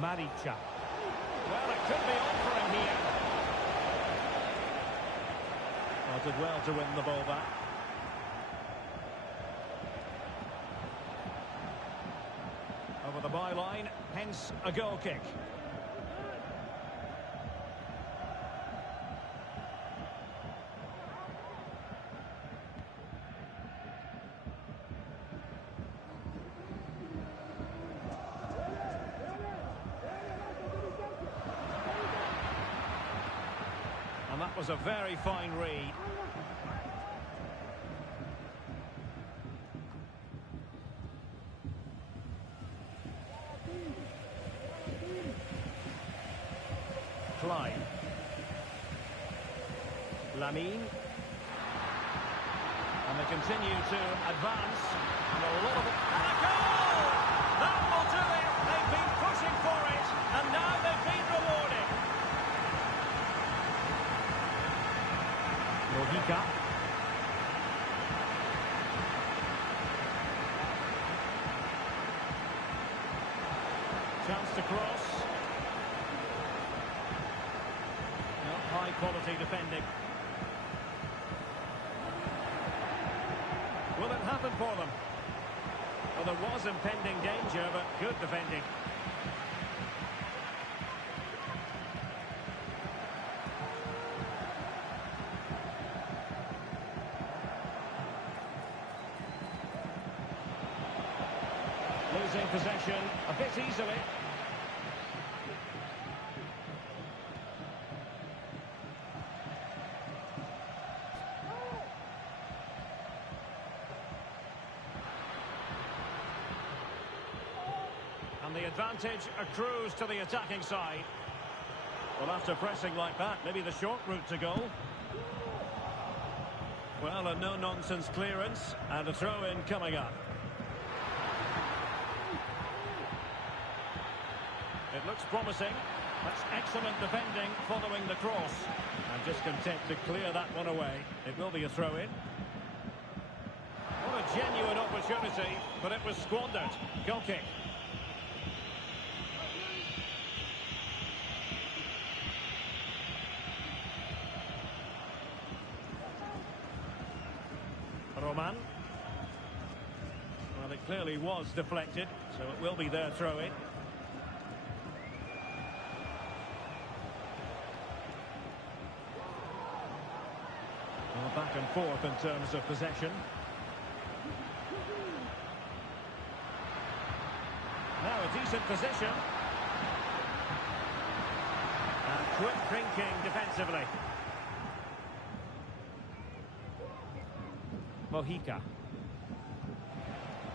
Maricha. Well, it could be on for him here. Well, did well to win the ball back. Over the byline, hence a goal kick. And that was a very fine read. Klein. Lamine. And they continue to advance. And a lot of it. And a goal! That will do it. They've been pushing for it. And now they've been rewarded. Mojica. Chance to cross. No, high quality defending. Will it happen for them? Well, there was impending danger, but good defending. possession a bit easily. And the advantage accrues to the attacking side. Well, after pressing like that, maybe the short route to goal. Well, a no-nonsense clearance and a throw-in coming up. It looks promising. That's excellent defending following the cross. And just content to clear that one away. It will be a throw-in. What a genuine opportunity, but it was squandered. Goal kick. Roman. Well, it clearly was deflected, so it will be their throw-in. Well, back and forth in terms of possession. Now a decent position. And quick thinking defensively. Mojica.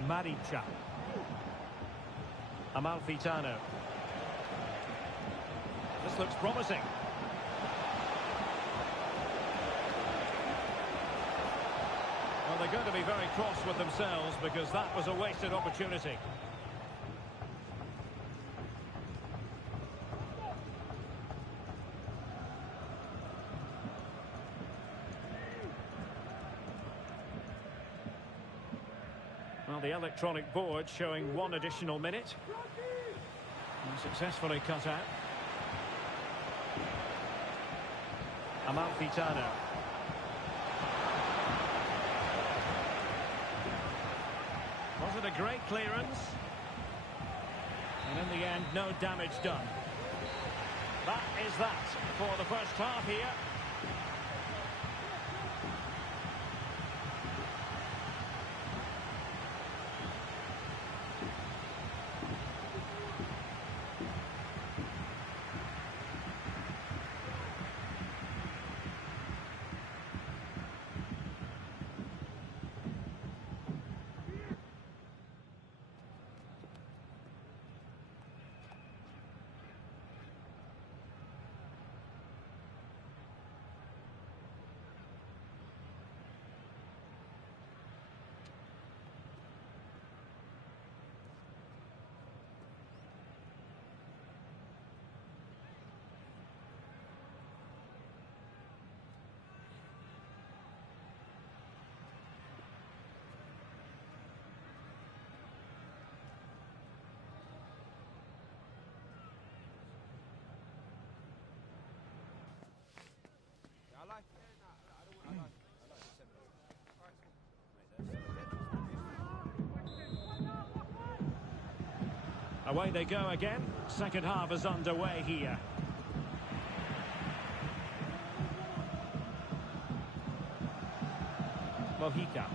Maricha. Amalfitano. This looks promising. Well, they're going to be very cross with themselves because that was a wasted opportunity. Well, the electronic board showing one additional minute. And successfully cut out. Amalfitano. Was it a great clearance? And in the end, no damage done. That is that for the first half here. Away they go again. Second half is underway here. Mojica.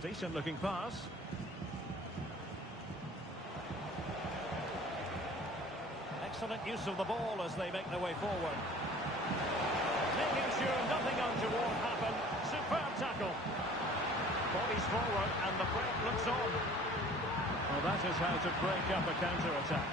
Decent looking pass. Excellent use of the ball as they make their way forward. Making sure nothing untoward happened. Superb tackle. Bodies forward and the break looks on. Well, that is how to break up a counter-attack.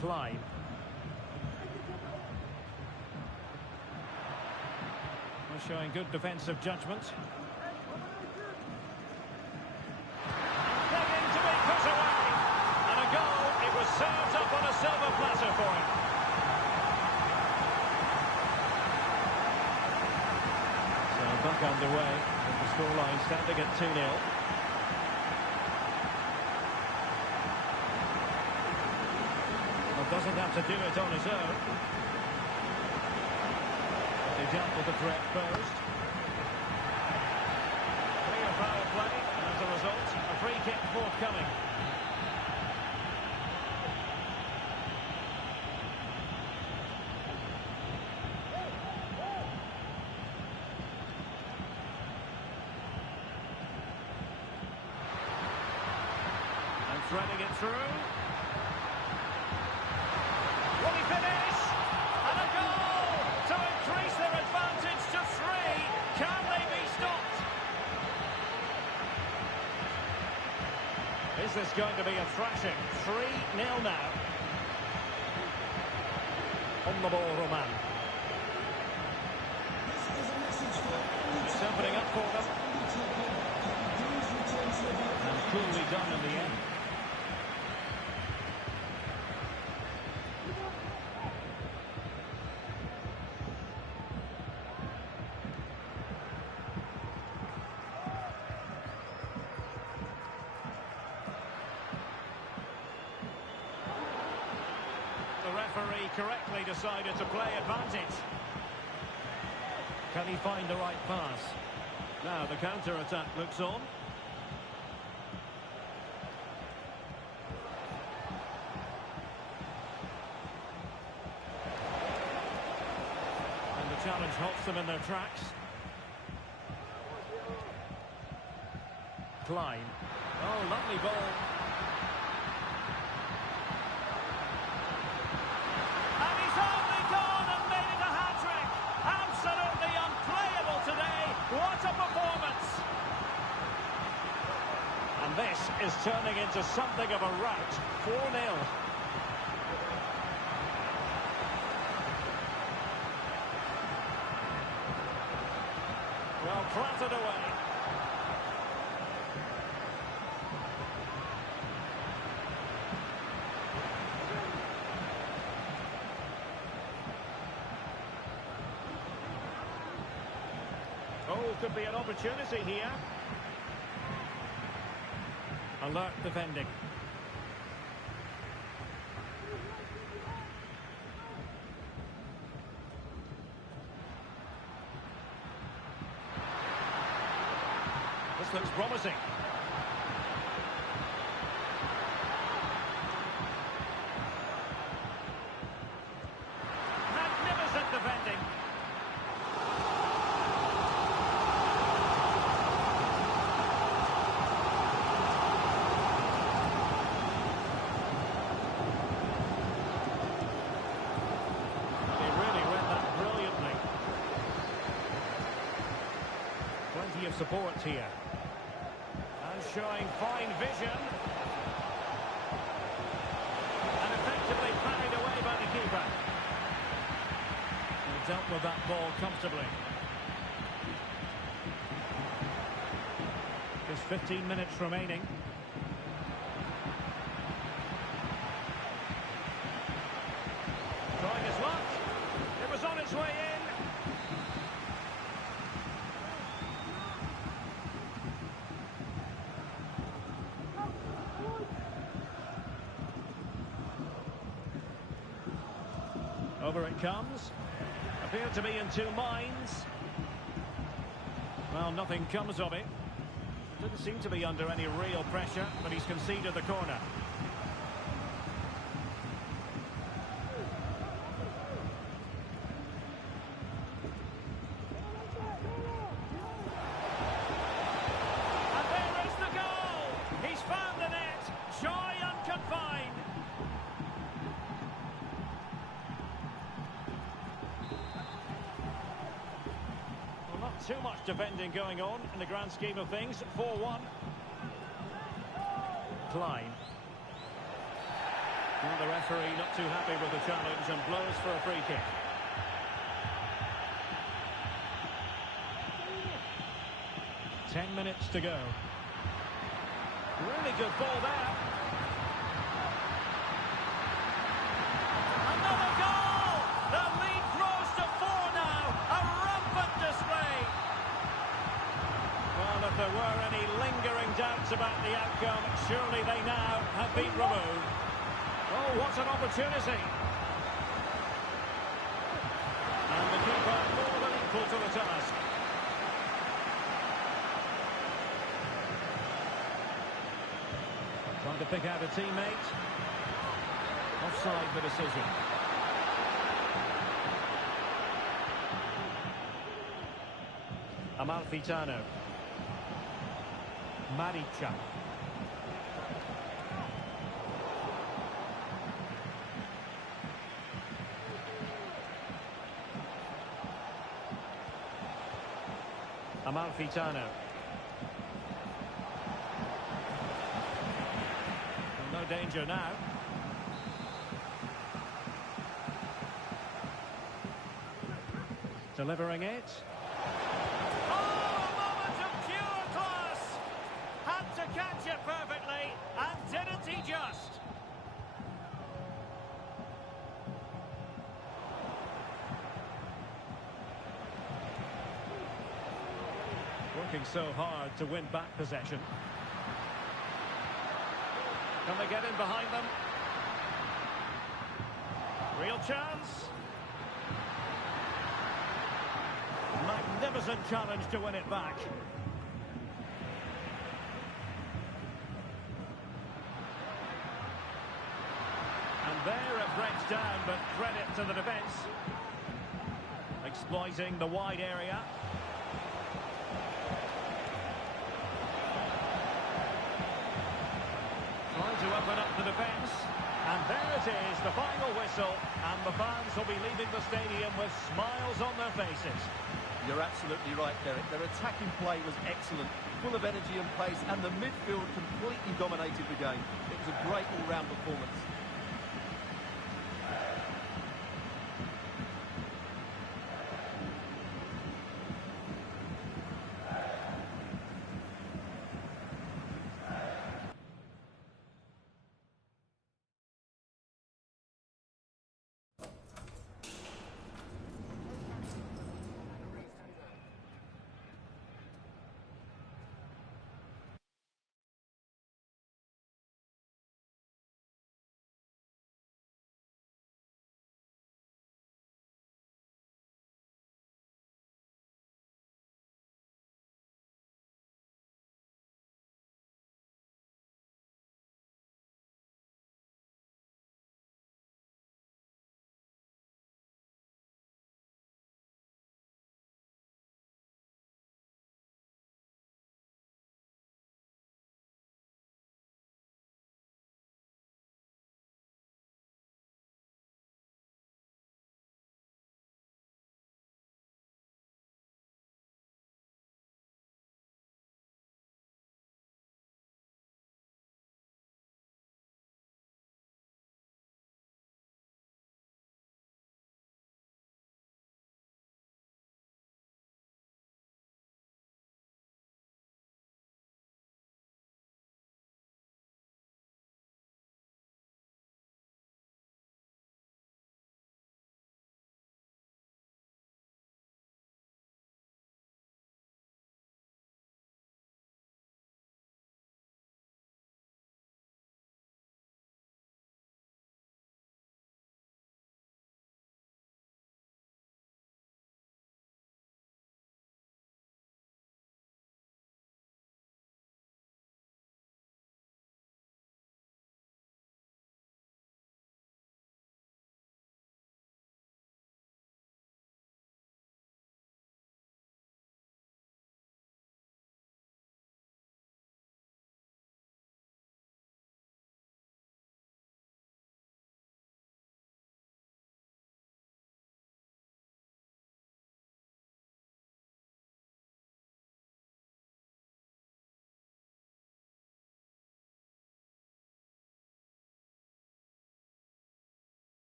Clyde. Well, showing good defensive judgment. Served up on a silver platter for him. So back underway with the scoreline standing at 2-0. Well, doesn't have to do it on his own. He dealt with the threat posed. Clear foul play, and as a result, a kick forthcoming. And threading it through. Will he finish? And a goal to increase their advantage to 3. Can they be stopped? Is this going to be a thrashing? 3-0 now. On the ball, Roman. It's opening up for them. And coolly done in the end. The referee correctly decided to play advantage. Can he find the right pass? Now the counter-attack looks on. And the challenge halts them in their tracks. Klein. Oh, lovely ball. And he's only gone and made it a hat-trick. Absolutely unplayable today. What a performance. And this is turning into something of a rout. 4-0. Well, clattered away. Oh, could be an opportunity here. Alert defending. This looks promising. Magnificent defending. Plenty of support here. And showing fine vision. And effectively carried away by the keeper. He dealt with that ball comfortably. Just 15 minutes remaining. Trying his luck. It was on its way in. Over it comes. Appeared to be in two minds. Well, nothing comes of it. Didn't seem to be under any real pressure, but he's conceded the corner. And there is the goal! He's found the net! Joy unconfined! Too much defending going on in the grand scheme of things. 4-1. Klein. Well, the referee not too happy with the challenge and blows for a free kick. Ten minutes to go. Really good ball there. Another goal! The lead grows to 4 now. A rampant display. Well, if there were any lingering doubts about the outcome, surely they now have been removed. Oh, what an opportunity. And the keeper more than equal to the task. pick out a teammate. Offside the decision. Amalfitano. Marica. Amalfitano. No danger now. Delivering it. Oh, a moment of pure class! Had to catch it perfectly, and didn't he just? Working so hard to win back possession. Can they get in behind them? Real chance. Magnificent challenge to win it back. And there it breaks down, but credit to the defence. Exploiting the wide area. Trying to open up the defence. And there it is, the final whistle. And the fans will be leaving the stadium with smiles on their faces. You're absolutely right, Derek. Their attacking play was excellent, full of energy and pace, and the midfield completely dominated the game. It was a great all-round performance.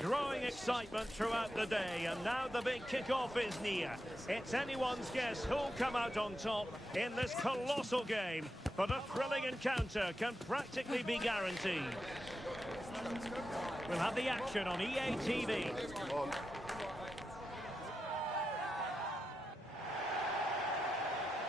Growing excitement throughout the day, and now the big kick-off is near. It's anyone's guess who'll come out on top in this colossal game, but a thrilling encounter can practically be guaranteed. We'll have the action on EA TV.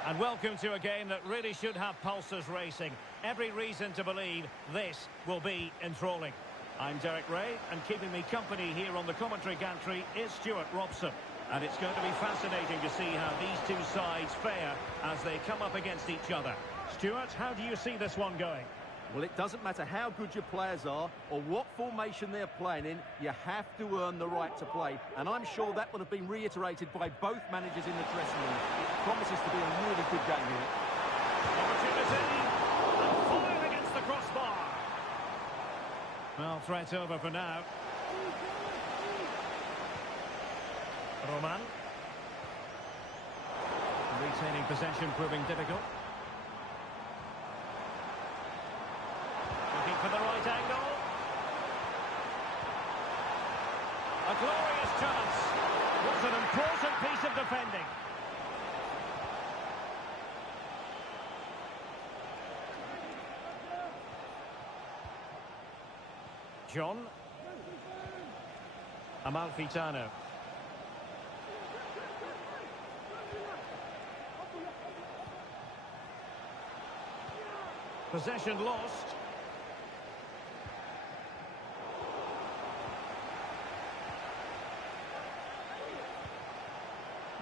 And welcome to a game that really should have pulses racing. Every reason to believe this will be enthralling. I'm Derek Ray, and keeping me company here on the commentary gantry is Stuart Robson. And it's going to be fascinating to see how these two sides fare as they come up against each other. Stuart, how do you see this one going? Well, it doesn't matter how good your players are or what formation they're playing in, you have to earn the right to play. And I'm sure that would have been reiterated by both managers in the dressing room. It promises to be a really good game here. Opportunity, and fired against the crossbar. Well, threat over for now. Roman. Retaining possession proving difficult. Looking for the right angle. A glorious chance. What an important piece of defending. John. Amalfitano. Possession lost.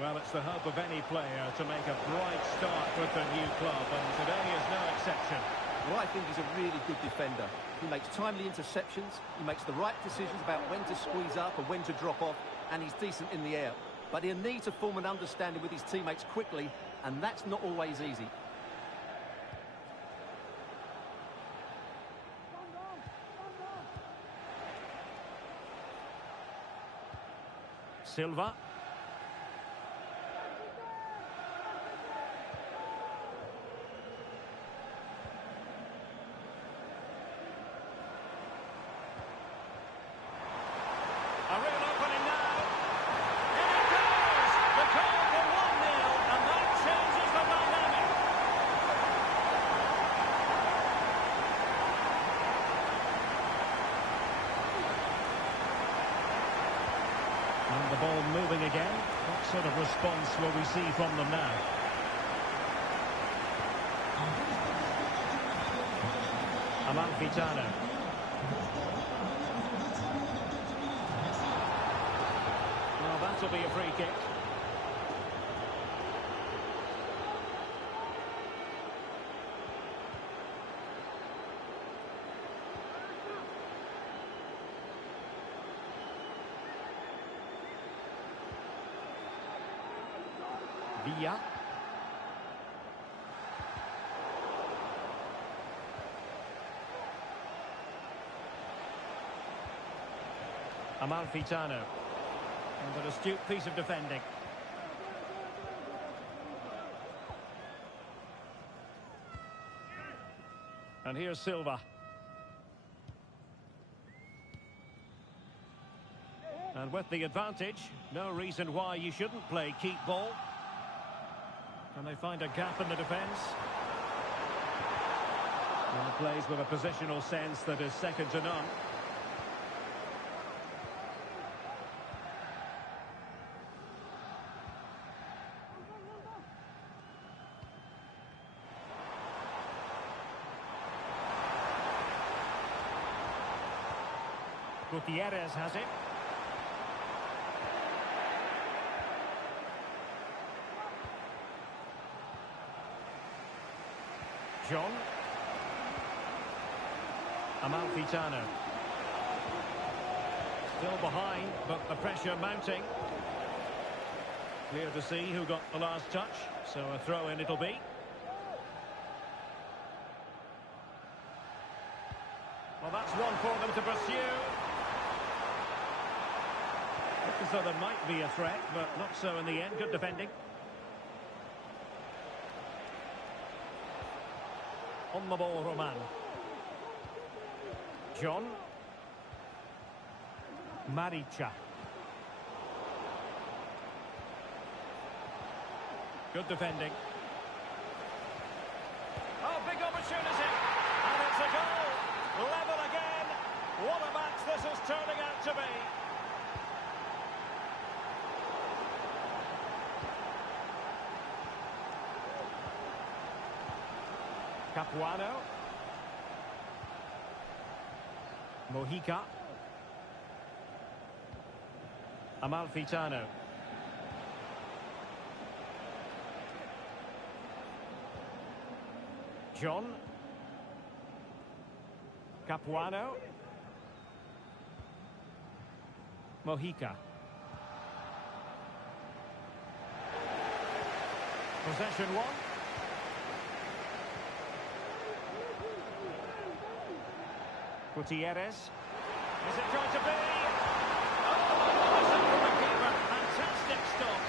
Well, it's the hope of any player to make a bright start with the new club, and today is no exception. Well, I think he's a really good defender. He makes timely interceptions, he makes the right decisions about when to squeeze up and when to drop off, and he's decent in the air. But he'll need to form an understanding with his teammates quickly, and that's not always easy. Silva. A real opening now. And it goes! The goal for 1-0, and that changes the dynamic. And the ball moving again. What sort of response will we see from them now? Amalfitano. Well, that'll be a free kick. Villa. Amalfitano. And an astute piece of defending. And here's Silva. And with the advantage, no reason why you shouldn't play keep ball. Can they find a gap in the defence? Well, plays with a positional sense that is second to none. Gutierrez has it. John. Amalfitano. Still behind, but the pressure mounting. Clear to see who got the last touch, so a throw-in it'll be. Well, that's one for them to pursue. Looked as though there might be a threat, but not so in the end. Good defending. On the ball, Roman. John. Maricha. Good defending. Oh, big opportunity. And it's a goal. Level again. What a match this is turning out to be. Capuano. Mojica. Amalfitano. John. Capuano. Mojica. Possession one. Gutierrez. Is it going to be? Oh, magnificent from the keeper. Fantastic stop.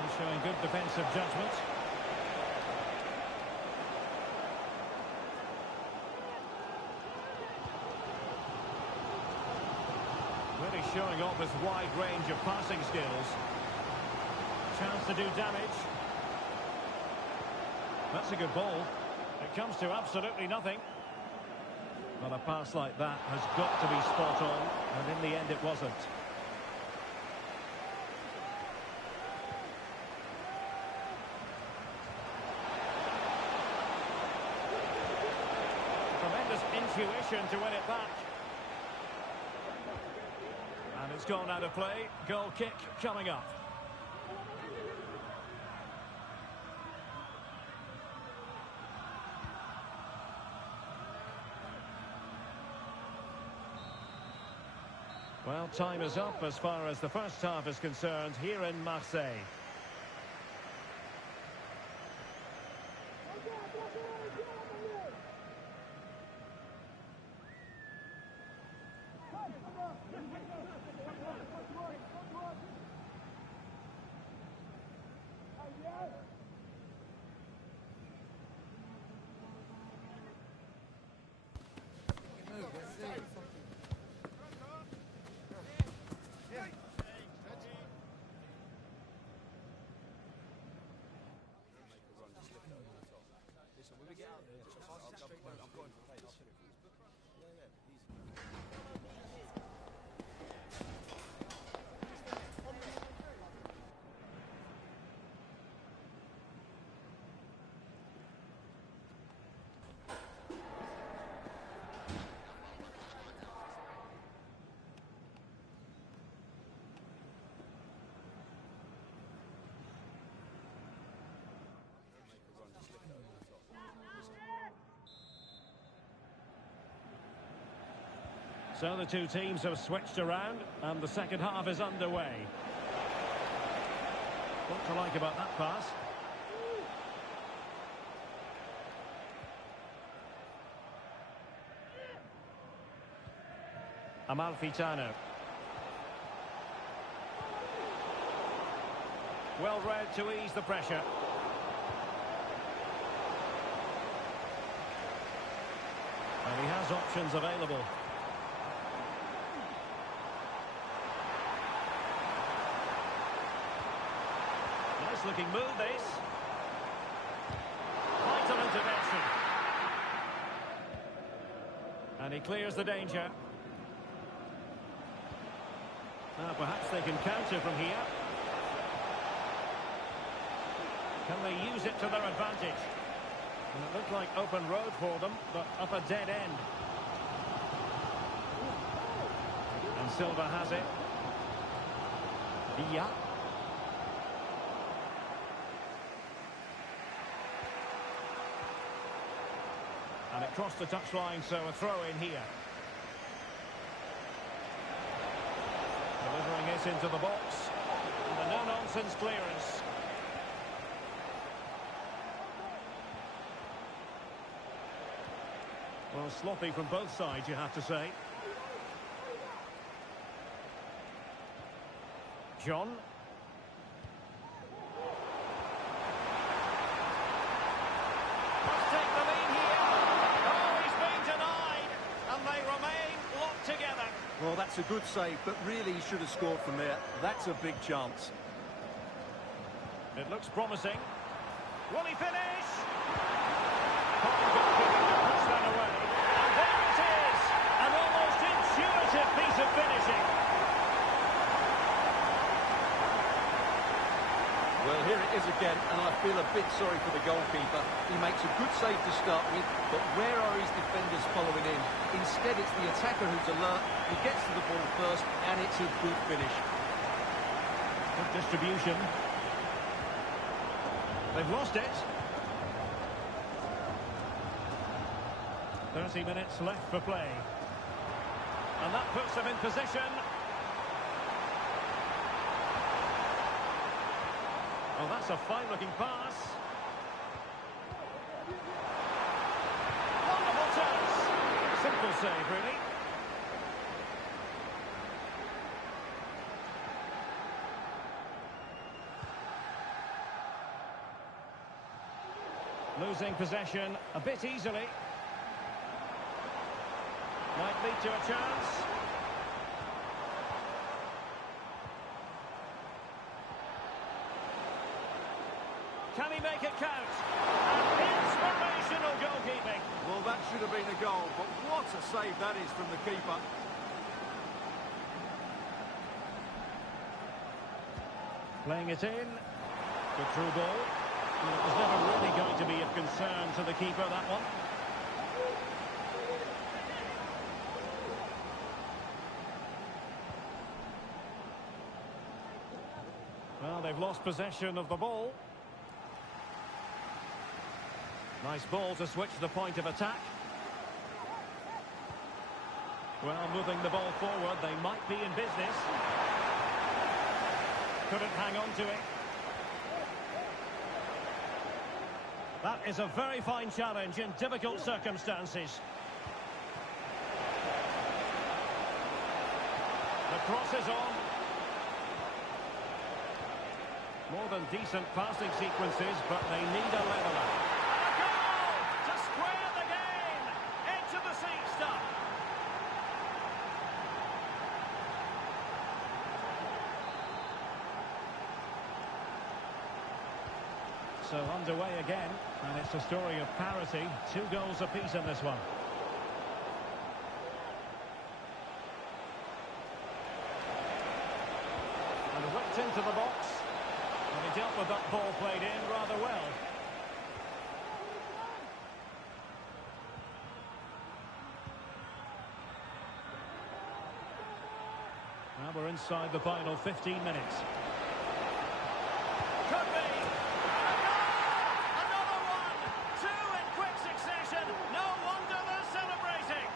He's showing good defensive judgment. Really showing off his wide range of passing skills. Chance to do damage. That's a good ball. It comes to absolutely nothing. Well, a pass like that has got to be spot on, and in the end it wasn't. Tremendous intuition to win it back. And it's gone out of play. Goal kick coming up. Well, time is up as far as the first half is concerned here in Marseille. So the two teams have switched around and the second half is underway. What to like about that pass? Amalfitano. Well read to ease the pressure. And he has options available. Nice looking move, this. Vital intervention. And he clears the danger. Now perhaps they can counter from here. Can they use it to their advantage? And it looked like open road for them, but up a dead end. And Silva has it. Yeah. And it crossed the touchline, so a throw in here. Delivering it into the box. And a no-nonsense clearance. Well, sloppy from both sides, you have to say. Well, that's a good save, but really he should have scored from there. That's a big chance. It looks promising. Will he finish? Fine goalkeeping to push that away. And there it is! An almost intuitive piece of finishing. Well, here it is again, and I feel a bit sorry for the goalkeeper. He makes a good save to start with, but where are his defenders following in? Instead, it's the attacker who's alert. He gets to the ball first, and it's a good finish. Good distribution. They've lost it. 30 minutes left for play. And that puts them in position. Oh, that's a fine-looking pass. Wonderful chance. Simple save, really. Losing possession a bit easily. Might lead to a chance. Can he make it count? And inspirational goalkeeping. Well, that should have been a goal, but what a save that is from the keeper. Playing it in. Good through ball. And it was never really going to be of concern to the keeper, that one. Well, they've lost possession of the ball. Nice ball to switch the point of attack. Well, moving the ball forward, they might be in business. Couldn't hang on to it. That is a very fine challenge in difficult circumstances. The cross is on. More than decent passing sequences, but they need a leveller. And a goal to square the game. Into the seat stuff. So underway again, and it's a story of parity. 2 goals apiece in this one. And whipped into the box. And he dealt with that ball played in rather well. Now we're inside the final 15 minutes. Could be! Another one! 2 in quick succession! No wonder they're celebrating!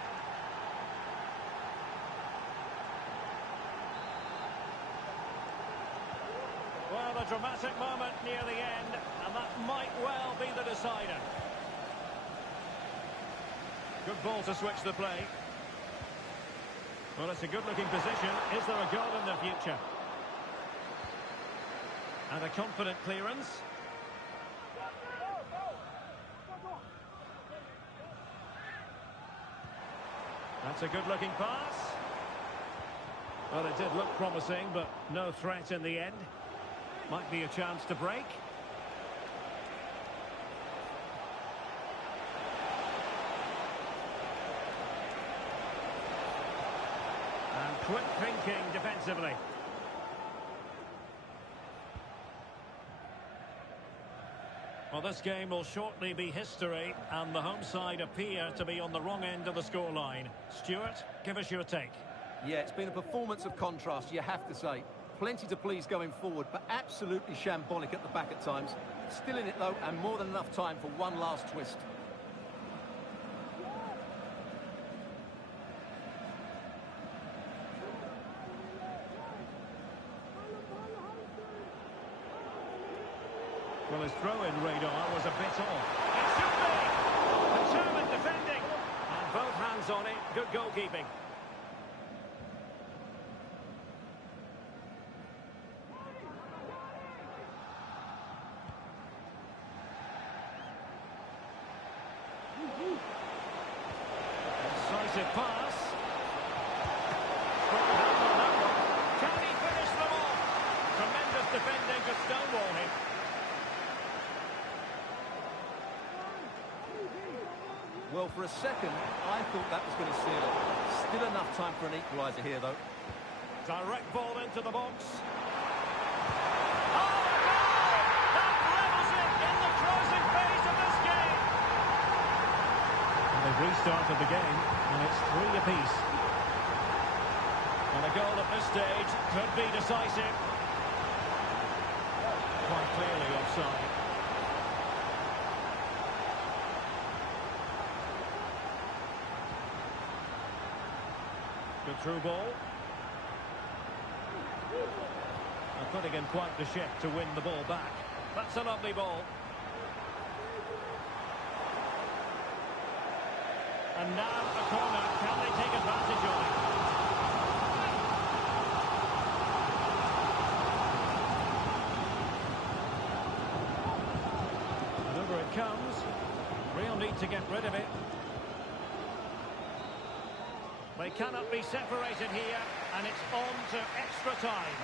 Well, a dramatic moment near the end, and that might well be the decider. Good ball to switch the play. Well, it's a good-looking position. Is there a goal in the future? And a confident clearance. That's a good-looking pass. Well, it did look promising, but no threat in the end. Might be a chance to break. And quick thinking defensively. Well, this game will shortly be history, and the home side appear to be on the wrong end of the scoreline. Stuart, give us your take. Yeah, it's been a performance of contrast, you have to say. Plenty to please going forward, but absolutely shambolic at the back at times. Still in it, though, and more than enough time for one last twist. Well, his throw-in radar was a bit off. It should be! Determined defending. And both hands on it. Good goalkeeping. Decisive pass. Well, for a second, I thought that was going to seal it. Still enough time for an equaliser here, though. Direct ball into the box. Oh, goal! That levels it in the closing phase of this game. And they've restarted the game, and it's 3 apiece. And a goal at this stage could be decisive. Quite clearly offside. Good through ball. And putting in quite the shift to win the ball back. That's a lovely ball. And now a corner. Can they take advantage of it? And over it comes. Real need to get rid of it. They cannot be separated here, and it's on to extra time.